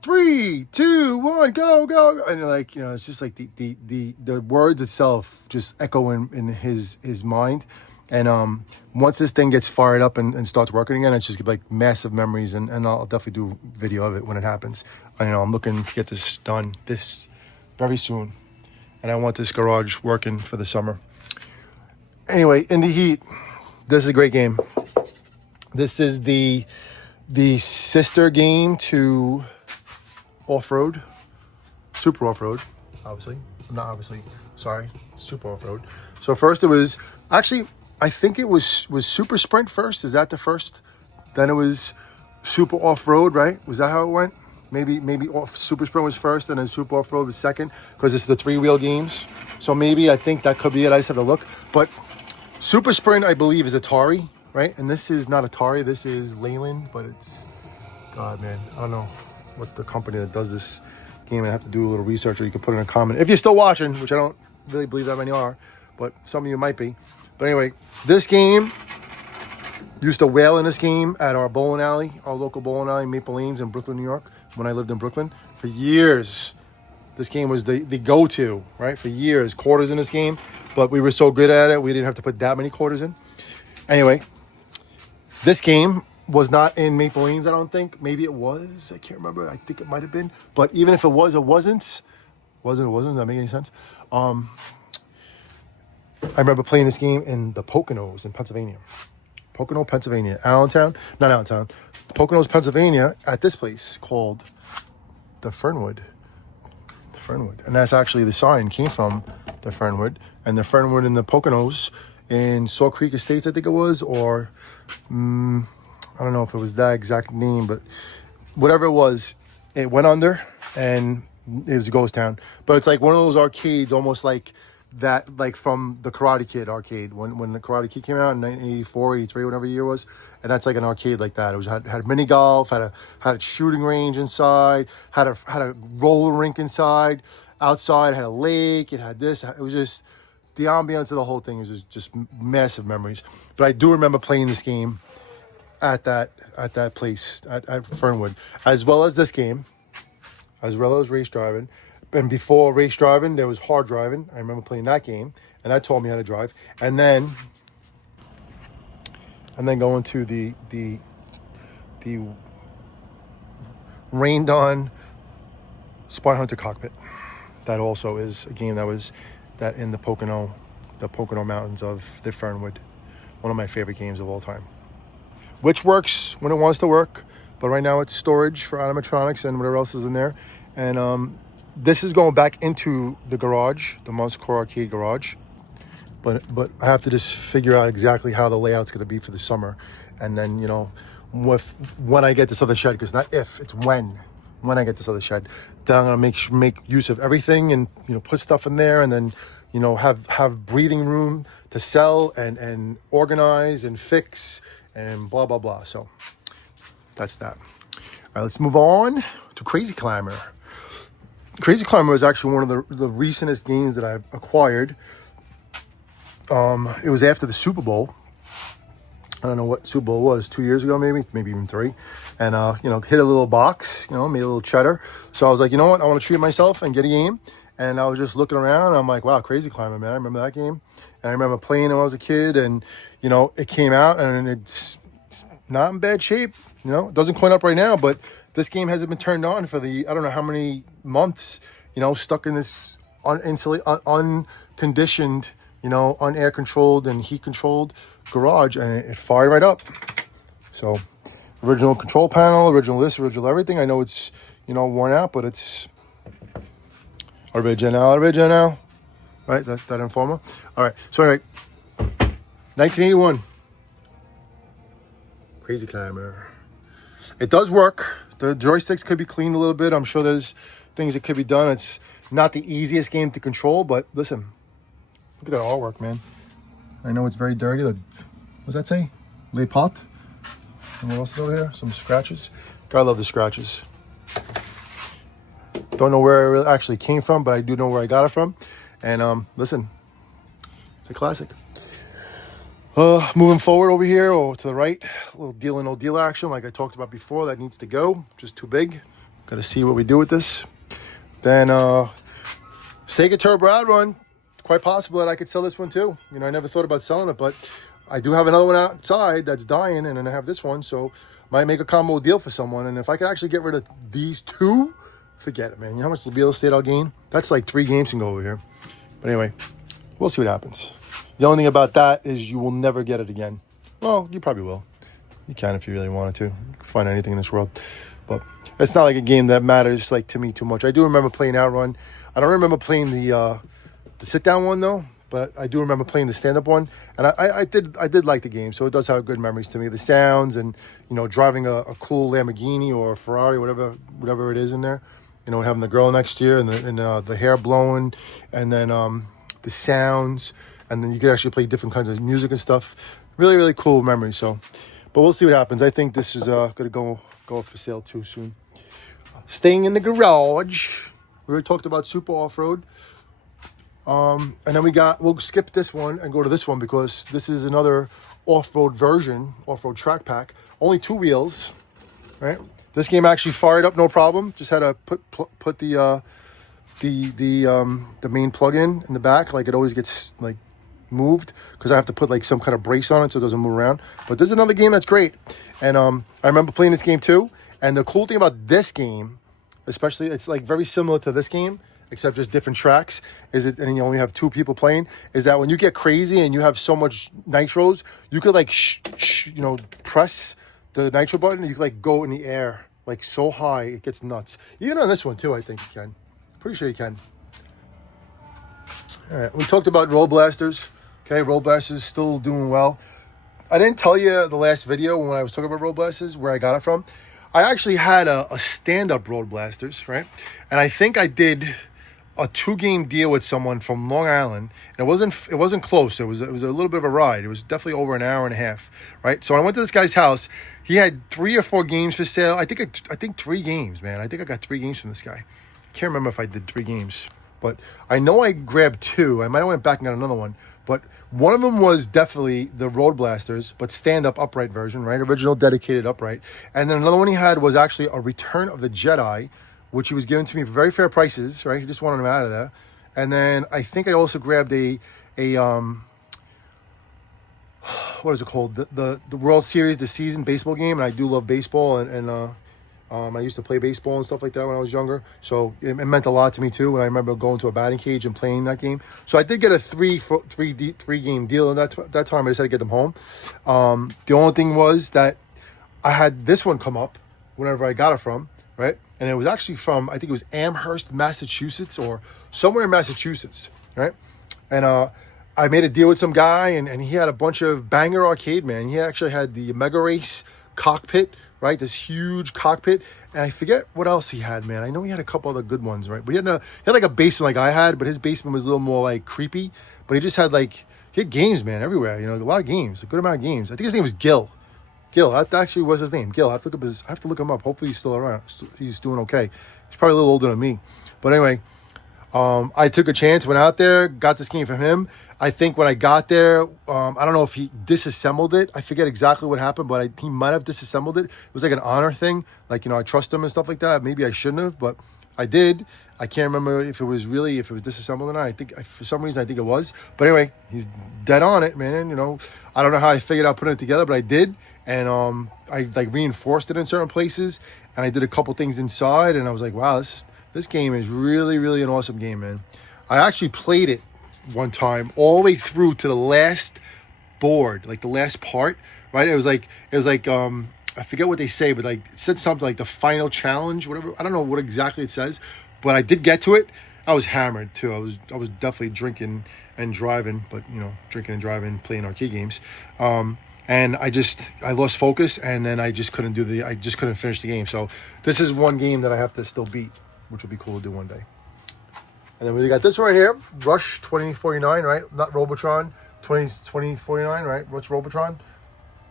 3, 2, 1, go, and you're like, it's just like the words itself just echo in his mind. And once this thing gets fired up and starts working again, it's just like massive memories, and I'll definitely do video of it when it happens. I'm looking to get this done this very soon, and I want this garage working for the summer. Anyway, in the heat, this is a great game. This is the sister game to Off-Road, Super Off-Road, Super Off-Road. So first it was, actually, I think it was Super Sprint first. Is that the first? Then it was Super Off-Road, right? Was that how it went? Maybe Super Sprint was first, and then Super Off-Road was second, because it's the 3-wheel games. So maybe, I think that could be it. I just have to look. But Super Sprint, I believe, is Atari, right? And this is not Atari. This is Leyland, but it's, God, man, I don't know what's the company that does this game. I have to do a little research, or you can put in a comment if you're still watching, which I don't really believe that many are, but some of you might be. But anyway, this game, used to whale in this game at our bowling alley, our local bowling alley, Maple Lanes in Brooklyn, New York, when I lived in Brooklyn. For years, this game was the go-to, right? For years, quarters in this game, but we were so good at it, we didn't have to put that many quarters in. Anyway, this game was not in Maple Lanes, I don't think. Maybe it was. I can't remember. I think it might have been. But even if it was, it wasn't. Does that make any sense? I remember playing this game in the Poconos in Pennsylvania. Poconos, Pennsylvania, at this place called the Fernwood. And that's actually, the sign came from the Fernwood. And the Fernwood in the Poconos in Saw Creek Estates, I think it was, or I don't know if it was that exact name, but whatever it was, it went under, and it was a ghost town. But it's like one of those arcades, almost like that, like from the Karate Kid arcade, when the Karate Kid came out in 1984, 83, whatever year it was. And that's like an arcade like that. It was had mini golf, had a shooting range inside, had a roller rink inside, outside had a lake, it had this. It was just, the ambiance of the whole thing was just massive memories. But I do remember playing this game at that place at Fernwood, as well as this game, as well as race driving. And before race driving, there was hard driving. I remember playing that game, and that taught me how to drive. And then going to the rained on Spy Hunter Cockpit. That also is a game that was in the Pocono Mountains of the Fernwood. One of my favorite games of all time. Which works when it wants to work, but right now it's storage for animatronics and whatever else is in there. And this is going back into the garage, the Monster Core Arcade garage. But I have to just figure out exactly how the layout's going to be for the summer. And then, when I get this other shed, because not if, it's when I get this other shed, then I'm going to make use of everything and, put stuff in there, and then, have breathing room to sell and organize and fix and blah, blah, blah. So that's that. All right, let's move on to Crazy Climber. Crazy Climber is actually one of the recentest games that I've acquired. It was after the Super Bowl. I don't know what Super Bowl was, 2 years ago, maybe even 3. And, hit a little box, made a little cheddar. So I was like, you know what? I want to treat myself and get a game. And I was just looking around, and I'm like, wow, Crazy Climber, man. I remember that game. And I remember playing it when I was a kid, and, it came out, and it's not in bad shape. It doesn't clean up right now, but this game hasn't been turned on for I don't know how many months, stuck in this unconditioned, unair controlled and heat controlled garage, and it fired right up. So original control panel, original this, original everything. I know it's, worn out, but it's original, right? That Informer. All right. So anyway, 1981. Crazy Climber. It does work. The joysticks could be cleaned a little bit. I'm sure there's things that could be done. It's not the easiest game to control, but listen, look at that artwork, man. I know it's very dirty. What does that say? Le Pot. And what else is over here? Some scratches. God, I love the scratches. Don't know where it actually came from, but I do know where I got it from. And listen, it's a classic. Moving forward over here or to the right, a little deal and no deal action like I talked about before. That needs to go. Just too big. Got to see what we do with this. Then Sega Turbo Outrun. Quite possible that I could sell this one too. I never thought about selling it, but I do have another one outside that's dying, and then I have this one, so might make a combo deal for someone. And if I could actually get rid of these two, forget it, man. You know how much real estate I'll gain? That's like 3 games can go over here. But anyway, we'll see what happens. The only thing about that is you will never get it again. Well, you probably will. You can if you really wanted to. You can find anything in this world. But it's not like a game that matters to me too much. I do remember playing Outrun. I don't remember playing the sit-down one, though. But I do remember playing the stand-up one. And I did like the game. So it does have good memories to me. The sounds and, driving a cool Lamborghini or a Ferrari, whatever it is in there. Having the girl next to you and the hair blowing. And then the sounds. And then you could actually play different kinds of music and stuff. Really, really cool memories. So, but we'll see what happens. I think this is going to go up for sale too soon. Staying in the garage. We already talked about Super Off-Road. And then we'll skip this one and go to this one because this is another off-road version, off-road track pack. Only 2 wheels, right? This game actually fired up no problem. Just had to put the main plug in the back. Like it always gets moved because I have to put some kind of brace on it so it doesn't move around. But there's another game that's great. And I remember playing this game too. And the cool thing about this game, especially, it's very similar to this game, except just different tracks, and you only have 2 people playing, is that when you get crazy and you have so much nitros, you could press the nitro button and you could go in the air so high it gets nuts. Even on this one too, I think you can. Pretty sure you can. All right, we talked about Road Blasters. Okay, Road Blasters still doing well. I didn't tell you the last video when I was talking about Road Blasters where I got it from. I actually had a stand-up Road Blasters, right? And I think I did a 2-game deal with someone from Long Island. And it wasn't close. It was a little bit of a ride. It was definitely over an hour and a half, right? So I went to this guy's house. He had 3 or 4 games for sale. I think 3 games, man. I think I got 3 games from this guy. Can't remember if I did 3 games. But I know I grabbed 2. I might have went back and got another one. But one of them was definitely the Road Blasters, but stand-up upright version, right? Original dedicated upright. And then another one he had was actually a Return of the Jedi, which he was giving to me for very fair prices, right? He just wanted them out of there. And then I think I also grabbed a what is it called? The World Series, the season baseball game. And I do love baseball, and I used to play baseball and stuff like that when I was younger. So it meant a lot to me too. And I remember going to a batting cage and playing that game. So I did get a 3-game deal. And that time I just had to get them home. The only thing was that I had this one come up whenever I got it from, right? And it was actually from, I think it was Amherst, Massachusetts, or somewhere in Massachusetts, right? And I made a deal with some guy, and he had a bunch of banger arcade, man. He actually had the Mega Race cockpit, right? This huge cockpit. And I forget what else he had, man. I know he had a couple other good ones, right? But he had a basement like I had, but his basement was a little more creepy. But he just had he had games, man, everywhere. A lot of games, a good amount of games. I think his name was Gil. That actually was his name, Gil. I have to look him up. Hopefully he's still around. He's doing okay. He's probably a little older than me. But anyway, I took a chance, went out there, got this game from him. I think when I got there, I don't know if he disassembled it. I forget exactly what happened, but he might have disassembled it. It was like an honor thing. I trust him and stuff like that. Maybe I shouldn't have, but I did. I can't remember if it was disassembled or not. I think for some reason I think it was. But anyway, he's dead on it, man. I don't know how I figured out putting it together, but I did. And I reinforced it in certain places, and I did a couple things inside, and I was like, wow, this game is really, really an awesome game, man. I actually played it one time all the way through to the last board, the last part, right? It was like I forget what they say, but like it said something like the final challenge, whatever. I don't know what exactly it says, but I did get to it. I was hammered too. I was definitely drinking and driving, but drinking and driving, playing arcade games. And I lost focus, and then I just couldn't finish the game. So this is one game that I have to still beat, which will be cool to do one day. And then we got this one right here, Rush 2049, right? Not Robotron, 2049, right? What's Robotron?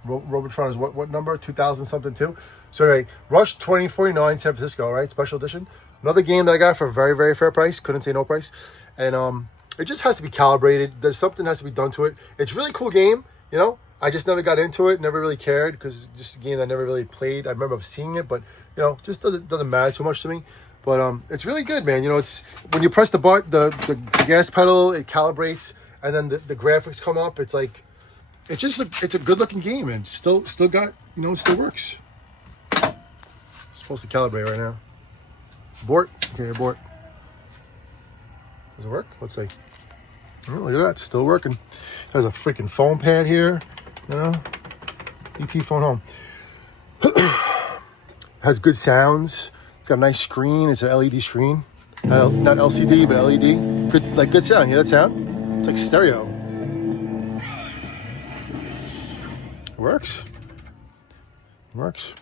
Robotron is what number? 2000 something too. So anyway, Rush 2049, San Francisco, right? Special edition. Another game that I got for a very, very fair price. Couldn't say no price. And it just has to be calibrated. There's something has to be done to it. It's a really cool game, I just never got into it, never really cared, because just a game that I never really played. I remember seeing it, but just doesn't matter too much to me. But it's really good, man. It's when you press the button, the gas pedal, it calibrates, and then the graphics come up. It's like it's a good looking game, and still got it still works. It's supposed to calibrate right now. Abort. Okay, abort. Does it work? Let's see. Oh, look at that, still working. There's a freaking phone pad here. ET phone home. Has good sounds. It's got a nice screen. It's an LED screen. Not LCD, but LED. Good sound. You hear that sound? It's like stereo. It works. It works.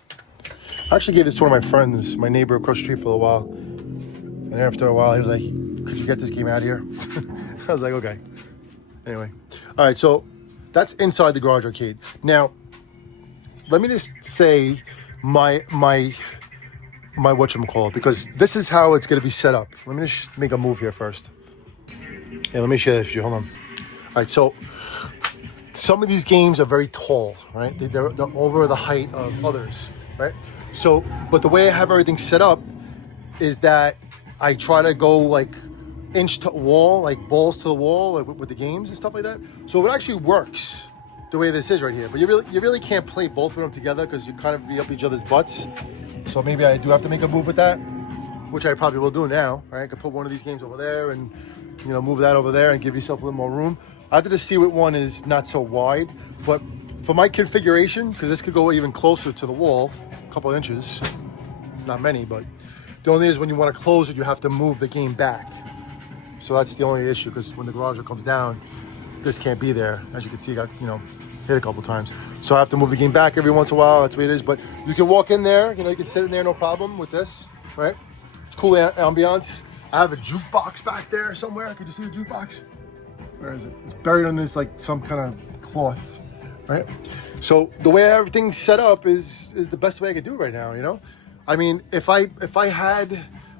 I actually gave this to one of my friends, my neighbor across the street for a while. And after a while, he was like, could you get this game out of here? I was like, okay. Anyway. All right, so that's inside the Garage Arcade. Now, let me just say my whatchamacallit, because this is how it's going to be set up. Let me just make a move here first. Yeah, let me share this with you. Hold on. All right, so some of these games are very tall, right? They're over the height of others, right? So, but the way I have everything set up is that I try to go like inch to wall, like balls to the wall, like with the games and stuff like that. So it actually works the way this is right here. But you really can't play both of them together, because you kind of be up each other's butts. So maybe I do have to make a move with that, which I probably will do now, right? I could put one of these games over there and, move that over there and give yourself a little more room. I have to just see what one is not so wide. But for my configuration, because this could go even closer to the wall, a couple inches, not many, but the only thing is when you want to close it, you have to move the game back. So that's the only issue, because when the garage door comes down, this can't be there. As you can see, I got, hit a couple times. So I have to move the game back every once in a while. That's the way it is. But you can walk in there, you can sit in there, no problem with this, right? It's cool ambiance. I have a jukebox back there somewhere. Could you see the jukebox? Where is it? It's buried under this, like some kind of cloth, right? So the way everything's set up is the best way I could do it right now, I mean, if I had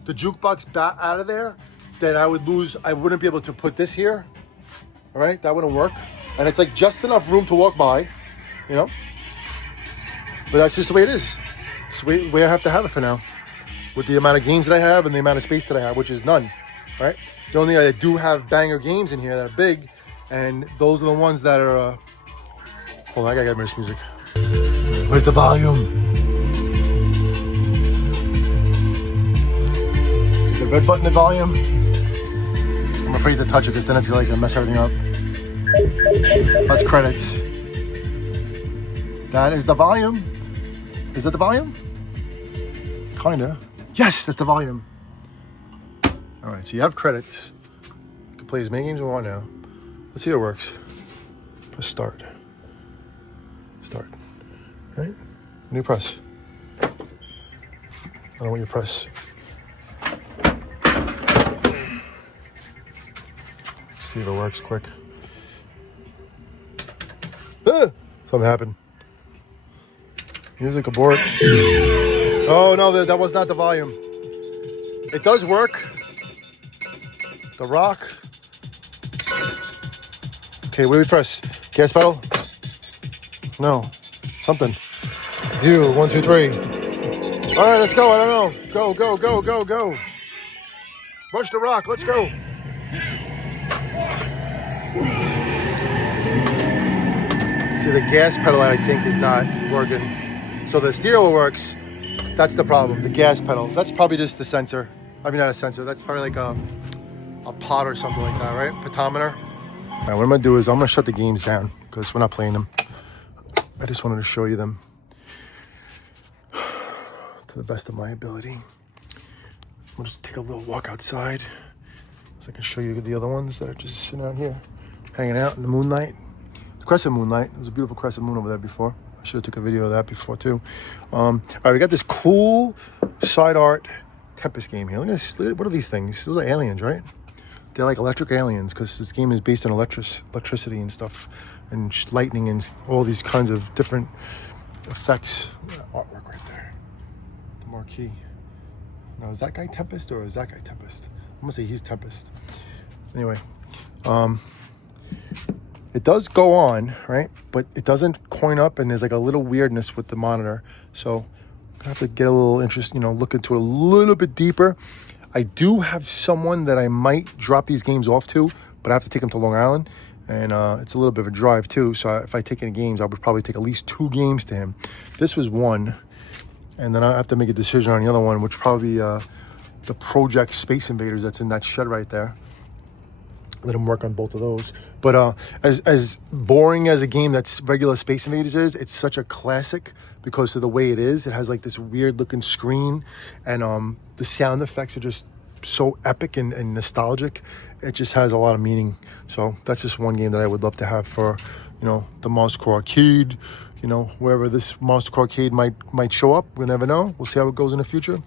the jukebox out of there, then I wouldn't be able to put this here. All right, that wouldn't work. And it's like just enough room to walk by, But that's just the way it is. It's the way I have to have it for now. With the amount of games that I have and the amount of space that I have, which is none, right? The only thing I do have banger games in here that are big, and those are the ones that are, hold on, I gotta get this music. Where's the volume? Is the red button the volume? I'm afraid to touch it, because then it's gonna mess everything up. That's credits. That is the volume. Is that the volume? Kinda. Yes, that's the volume. All right, so you have credits. You can play as many games as you want now. Let's see how it works. Press start. Start. Right? When do you press? I don't know what you press. See if it works quick. Something happened. Music abort. Oh no, that was not the volume. It does work. The rock. Okay, where do we press? Gas pedal? No. Something. You, 1, 2, 3. All right, let's go. I don't know. Go. Rush the rock. Let's go. See, the gas pedal, I think, is not working. So the stereo works. That's the problem. The gas pedal. That's probably just the sensor. I mean, not a sensor. That's probably like a pot or something like that, right? Potometer. All right, what I'm going to do is I'm going to shut the games down, because we're not playing them. I just wanted to show you them to the best of my ability. We'll just take a little walk outside so I can show you the other ones that are just sitting out here, hanging out in the moonlight. The crescent moonlight. It was a beautiful crescent moon over there before. I should have took a video of that before too. All right, we got this cool side art Tempest game here. Look at this. What are these things? Those are aliens, right? They're like electric aliens because this game is based on electricity and stuff, and lightning and all these kinds of different effects. Artwork right there. The marquee. Now, is that guy Tempest or is that guy Tempest? I'm gonna say he's Tempest. Anyway, it does go on, right? But it doesn't coin up, and there's like a little weirdness with the monitor. So I have to get a little interest, look into it a little bit deeper. I do have someone that I might drop these games off to, but I have to take them to Long Island, and it's a little bit of a drive too. So if I take any games, I would probably take at least 2 games to him. This was one, and then I have to make a decision on the other one, which probably the Project Space Invaders that's in that shed right there. Let him work on both of those. But as boring as a game that's regular Space Invaders is, it's such a classic because of the way it is. It has like this weird looking screen, and the sound effects are just so epic and nostalgic. It just has a lot of meaning. So that's just one game that I would love to have for, the Monster Arcade, wherever this Monster Arcade might show up. We never know. We'll see how it goes in the future.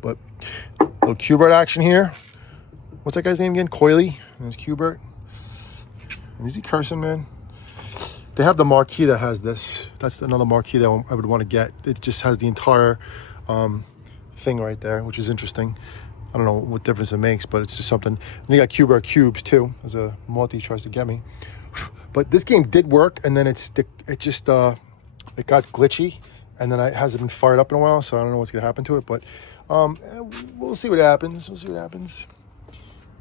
But little Q*bert action here. What's that guy's name again? Coily. There's Q*bert. And is he cursing, man? They have the marquee that has this. That's another marquee that I would want to get. It just has the entire thing right there, which is interesting. I don't know what difference it makes, but it's just something. And you got Q*bert cubes too, as a multi tries to get me. But this game did work, and then it got glitchy, and then it hasn't been fired up in a while, so I don't know what's gonna happen to it. But we'll see what happens.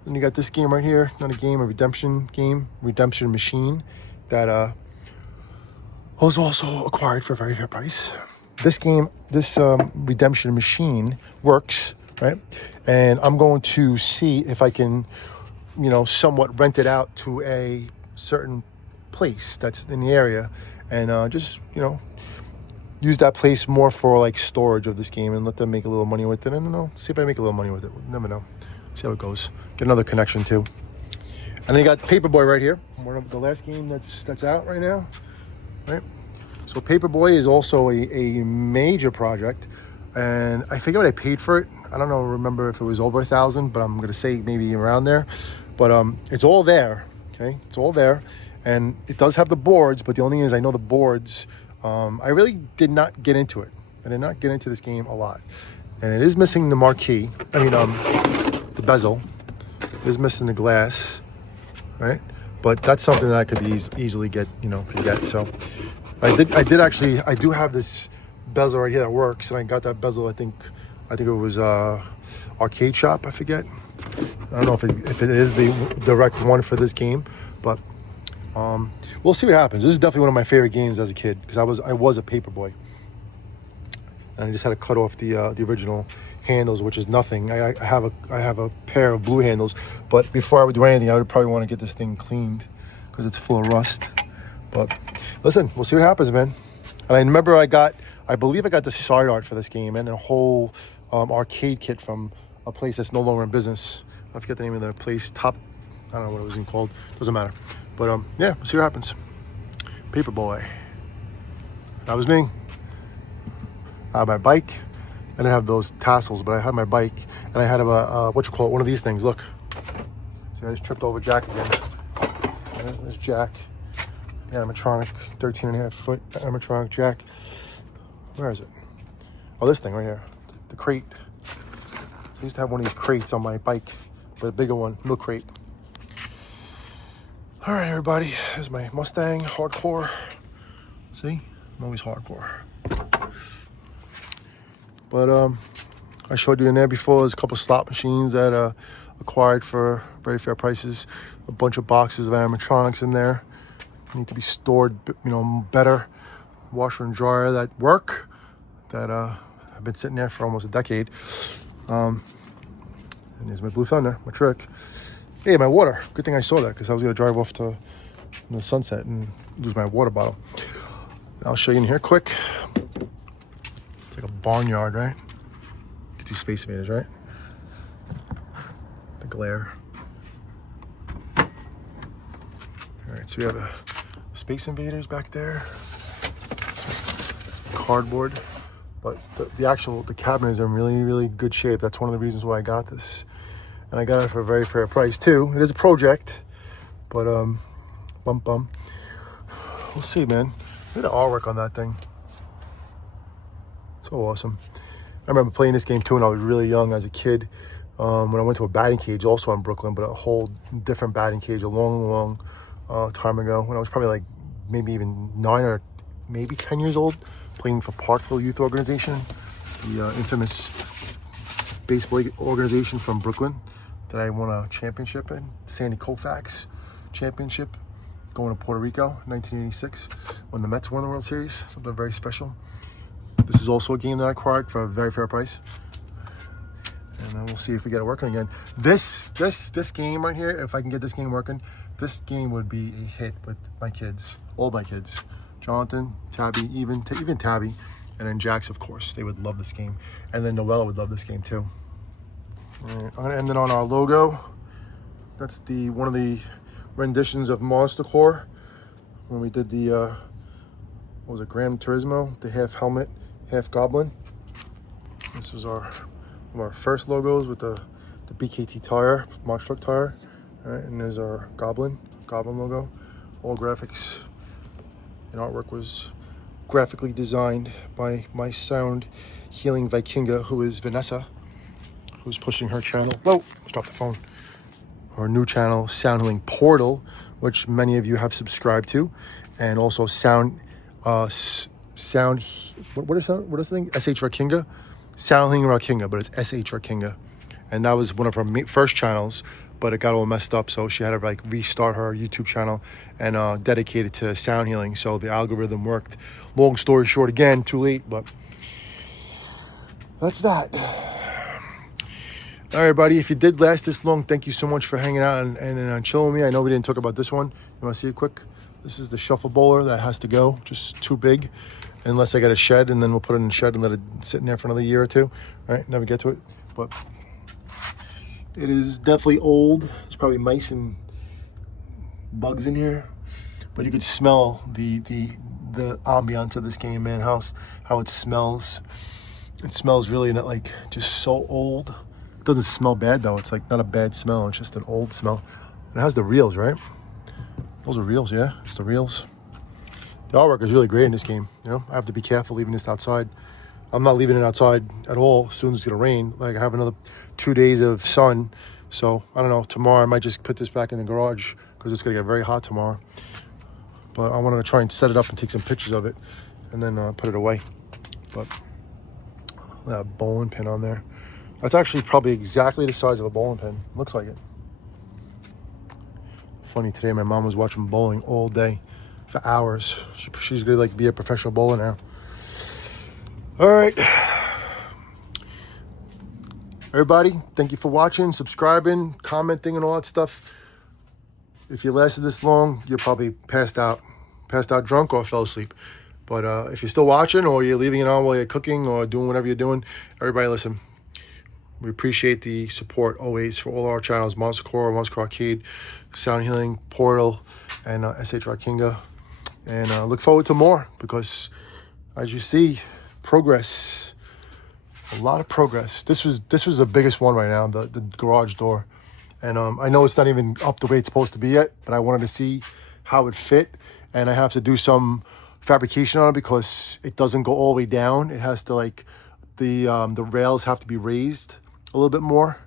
Then you got this game right here, not a game, a redemption game, Redemption Machine, that was also acquired for a very fair price. This game, this Redemption Machine works, right? And I'm going to see if I can, somewhat rent it out to a certain place that's in the area, and just, use that place more for like storage of this game and let them make a little money with it. And see if I make a little money with it. We'll never know. See how it goes. Get another connection too. And then you got Paperboy right here. One of the last game that's out right now, right? So Paperboy is also a major project, and I forget what I paid for it. I don't remember if it was over $1,000, but I'm gonna say maybe around there. But it's all there. Okay, it's all there, and it does have the boards. But the only thing is, I know the boards. I really did not get into it. I did not get into this game a lot, and it is missing the marquee. The bezel is missing the glass, right? But that's something that I could easily get, could get. So I do have this bezel right here that works, and I got that bezel. I think it was Arcade Shop. I forget. I don't know if it is the direct one for this game, but we'll see what happens. This is definitely one of my favorite games as a kid because I was a Paperboy, and I just had to cut off the original handles, which is nothing. I have a pair of blue handles, but before I would do anything, I would probably want to get this thing cleaned because it's full of rust. But listen, we'll see what happens, man. And I remember I believe I got the side art for this game and a whole arcade kit from a place that's no longer in business. I forget the name of the place. I don't know what it was even called. Doesn't matter. But yeah, we'll see what happens. Paperboy. That was me. I had my bike. I didn't have those tassels, but I had my bike, and I had one of these things. Look. See, I just tripped over Jack again. There's Jack. The animatronic, 13.5-foot animatronic Jack. Where is it? Oh, this thing right here. The crate. So I used to have one of these crates on my bike, but a bigger one, milk crate. All right, everybody. There's my Mustang, hardcore. See? I'm always hardcore. But I showed you in there before, there's a couple of slot machines that acquired for very fair prices. A bunch of boxes of animatronics in there. Need to be stored, better. Washer and dryer that work. That have been sitting there for almost a decade. And there's my Blue Thunder, my trick. Hey, my water. Good thing I saw that because I was going to drive off to the sunset and lose my water bottle. I'll show you in here quick. It's like a barnyard, right? Get two Space Invaders, right? The glare. All right, so we have a Space Invaders back there. Some cardboard. But the cabinet is in really, really good shape. That's one of the reasons why I got this. And I got it for a very fair price too. It is a project, but we'll see, man. Look at the artwork on that thing. So awesome. I remember playing this game too when I was really young as a kid. When I went to a batting cage also in Brooklyn, but a whole different batting cage a long time ago when I was probably like maybe even 9 or maybe 10 years old, playing for Parkville Youth Organization, the infamous baseball organization from Brooklyn that I won a championship in, Sandy Koufax championship, going to Puerto Rico, 1986, when the Mets won the World Series, something very special. This is also a game that I acquired for a very fair price. And we'll see if we get it working again. This game right here, if I can get this game working, this game would be a hit with my kids, all my kids. Jonathan, Tabby, even Tabby, and then Jax, of course. They would love this game. And then Noella would love this game too. All right, I'm gonna end it on our logo. That's one of the renditions of Monster Core when we did the, what was it, Gran Turismo, the half helmet, half goblin. This was one of our first logos with the BKT tire, Monster Truck tire. All right, and there's our goblin logo. All graphics and artwork was graphically designed by my sound healing Vikinga, who is Vanessa, who's pushing her channel. Whoa, stop the phone. Our new channel, Sound Healing Portal, which many of you have subscribed to, and also what is the thing? SH Rakinga, Sound Healing Rakinga, but it's SH Rakinga, and that was one of her first channels, but it got all messed up, so she had to like restart her YouTube channel and dedicate it to sound healing. So the algorithm worked. Long story short, again, too late, but that's that. All right, buddy, if you did last this long, thank you so much for hanging out and chilling with me. I know we didn't talk about this one. You want to see it quick? This is the shuffle bowler that has to go, just too big, unless I get a shed, and then we'll put it in the shed and let it sit in there for another year or two. All right, never get to it, but it is definitely old. There's probably mice and bugs in here, but you could smell the ambiance of this game, man. How it smells. It smells really not like just so old. It doesn't smell bad though. It's like not a bad smell. It's just an old smell. And it has the reels, right? Those are reels, yeah. It's the reels. The artwork is really great in this game. You know, I have to be careful leaving this outside. I'm not leaving it outside at all. Soon as it's gonna rain. Like I have another 2 days of sun. So I don't know. Tomorrow I might just put this back in the garage because it's gonna get very hot tomorrow. But I wanted to try and set it up and take some pictures of it, and then put it away. But that bowling pin on there. That's actually probably exactly the size of a bowling pin. Looks like it. Funny, today my mom was watching bowling all day for hours. She's gonna like be a professional bowler now. All right. Everybody, thank you for watching, subscribing, commenting, and all that stuff. If you lasted this long, you're probably passed out drunk or fell asleep. But if you're still watching or you're leaving it on while you're cooking or doing whatever you're doing, everybody listen. We appreciate the support always for all our channels, Monster Core, Monster Core Arcade, Sound Healing, Portal, and SH Rakinga. And look forward to more because, as you see, progress, a lot of progress. This was the biggest one right now, the garage door. And I know it's not even up the way it's supposed to be yet, but I wanted to see how it fit. And I have to do some fabrication on it because it doesn't go all the way down. It has to like, the rails have to be raised a little bit more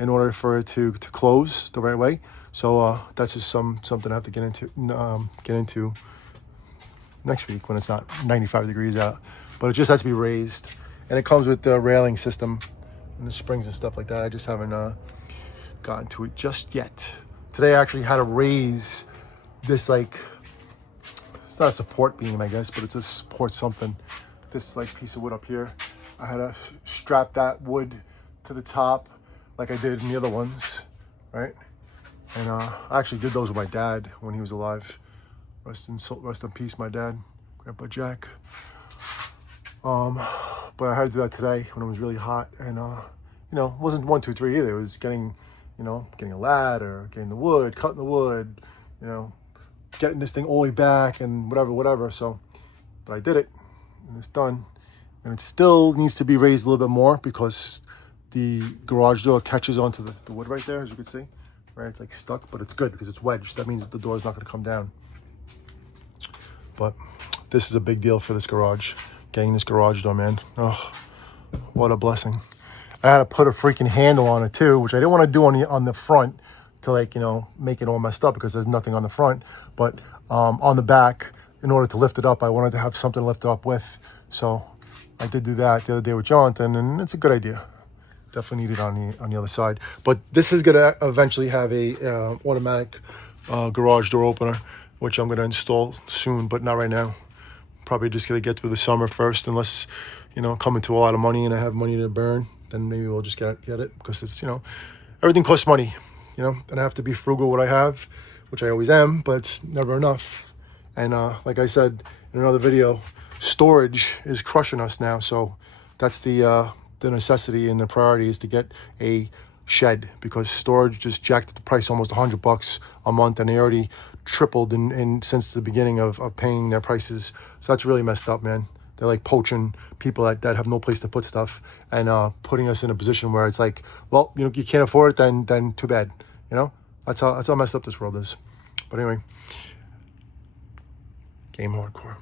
in order for it to close the right way. So that's just something I have to get into next week when it's not 95 degrees out. But it just has to be raised. And it comes with the railing system and the springs and stuff like that. I just haven't gotten to it just yet. Today I actually had to raise this, like, it's not a support beam, I guess, but it's a support something. This like piece of wood up here. I had to strap that wood to the top like I did in the other ones, right? And I actually did those with my dad when he was alive. Rest in peace, my dad. Grandpa Jack. But I had to do that today when it was really hot, and you know, it wasn't 1, 2, 3 either. It was getting, you know, getting a ladder, getting the wood, cutting the wood, you know, getting this thing all the way back and whatever. So, but I did it, and it's done. And it still needs to be raised a little bit more because the garage door catches onto the wood right there, as you can see. Right, it's like stuck, but it's good because it's wedged. That means the door is not going to come down. But this is a big deal for this garage. Getting this garage door, man. Oh, what a blessing. I had to put a freaking handle on it too, which I didn't want to do on the front to, like, you know, make it all messed up because there's nothing on the front. But on the back, in order to lift it up, I wanted to have something to lift it up with. So I did do that the other day with Jonathan, and it's a good idea. Definitely need it on the other side. But this is going to eventually have a automatic garage door opener, which I'm going to install soon, but not right now. Probably just going to get through the summer first, unless, you know, come into a lot of money and I have money to burn. Then maybe we'll just get it because it's, you know, everything costs money, you know, and I have to be frugal what I have, which I always am, but it's never enough. And like I said in another video, storage is crushing us now. So that's the necessity and the priority is to get a shed, because storage just jacked up the price almost $100 a month, and they already tripled in since the beginning of paying their prices. So that's really messed up, man. They're like poaching people that have no place to put stuff, and putting us in a position where it's like, well, you know, you can't afford it, then too bad. You know, that's how messed up this world is. But anyway, game hardcore.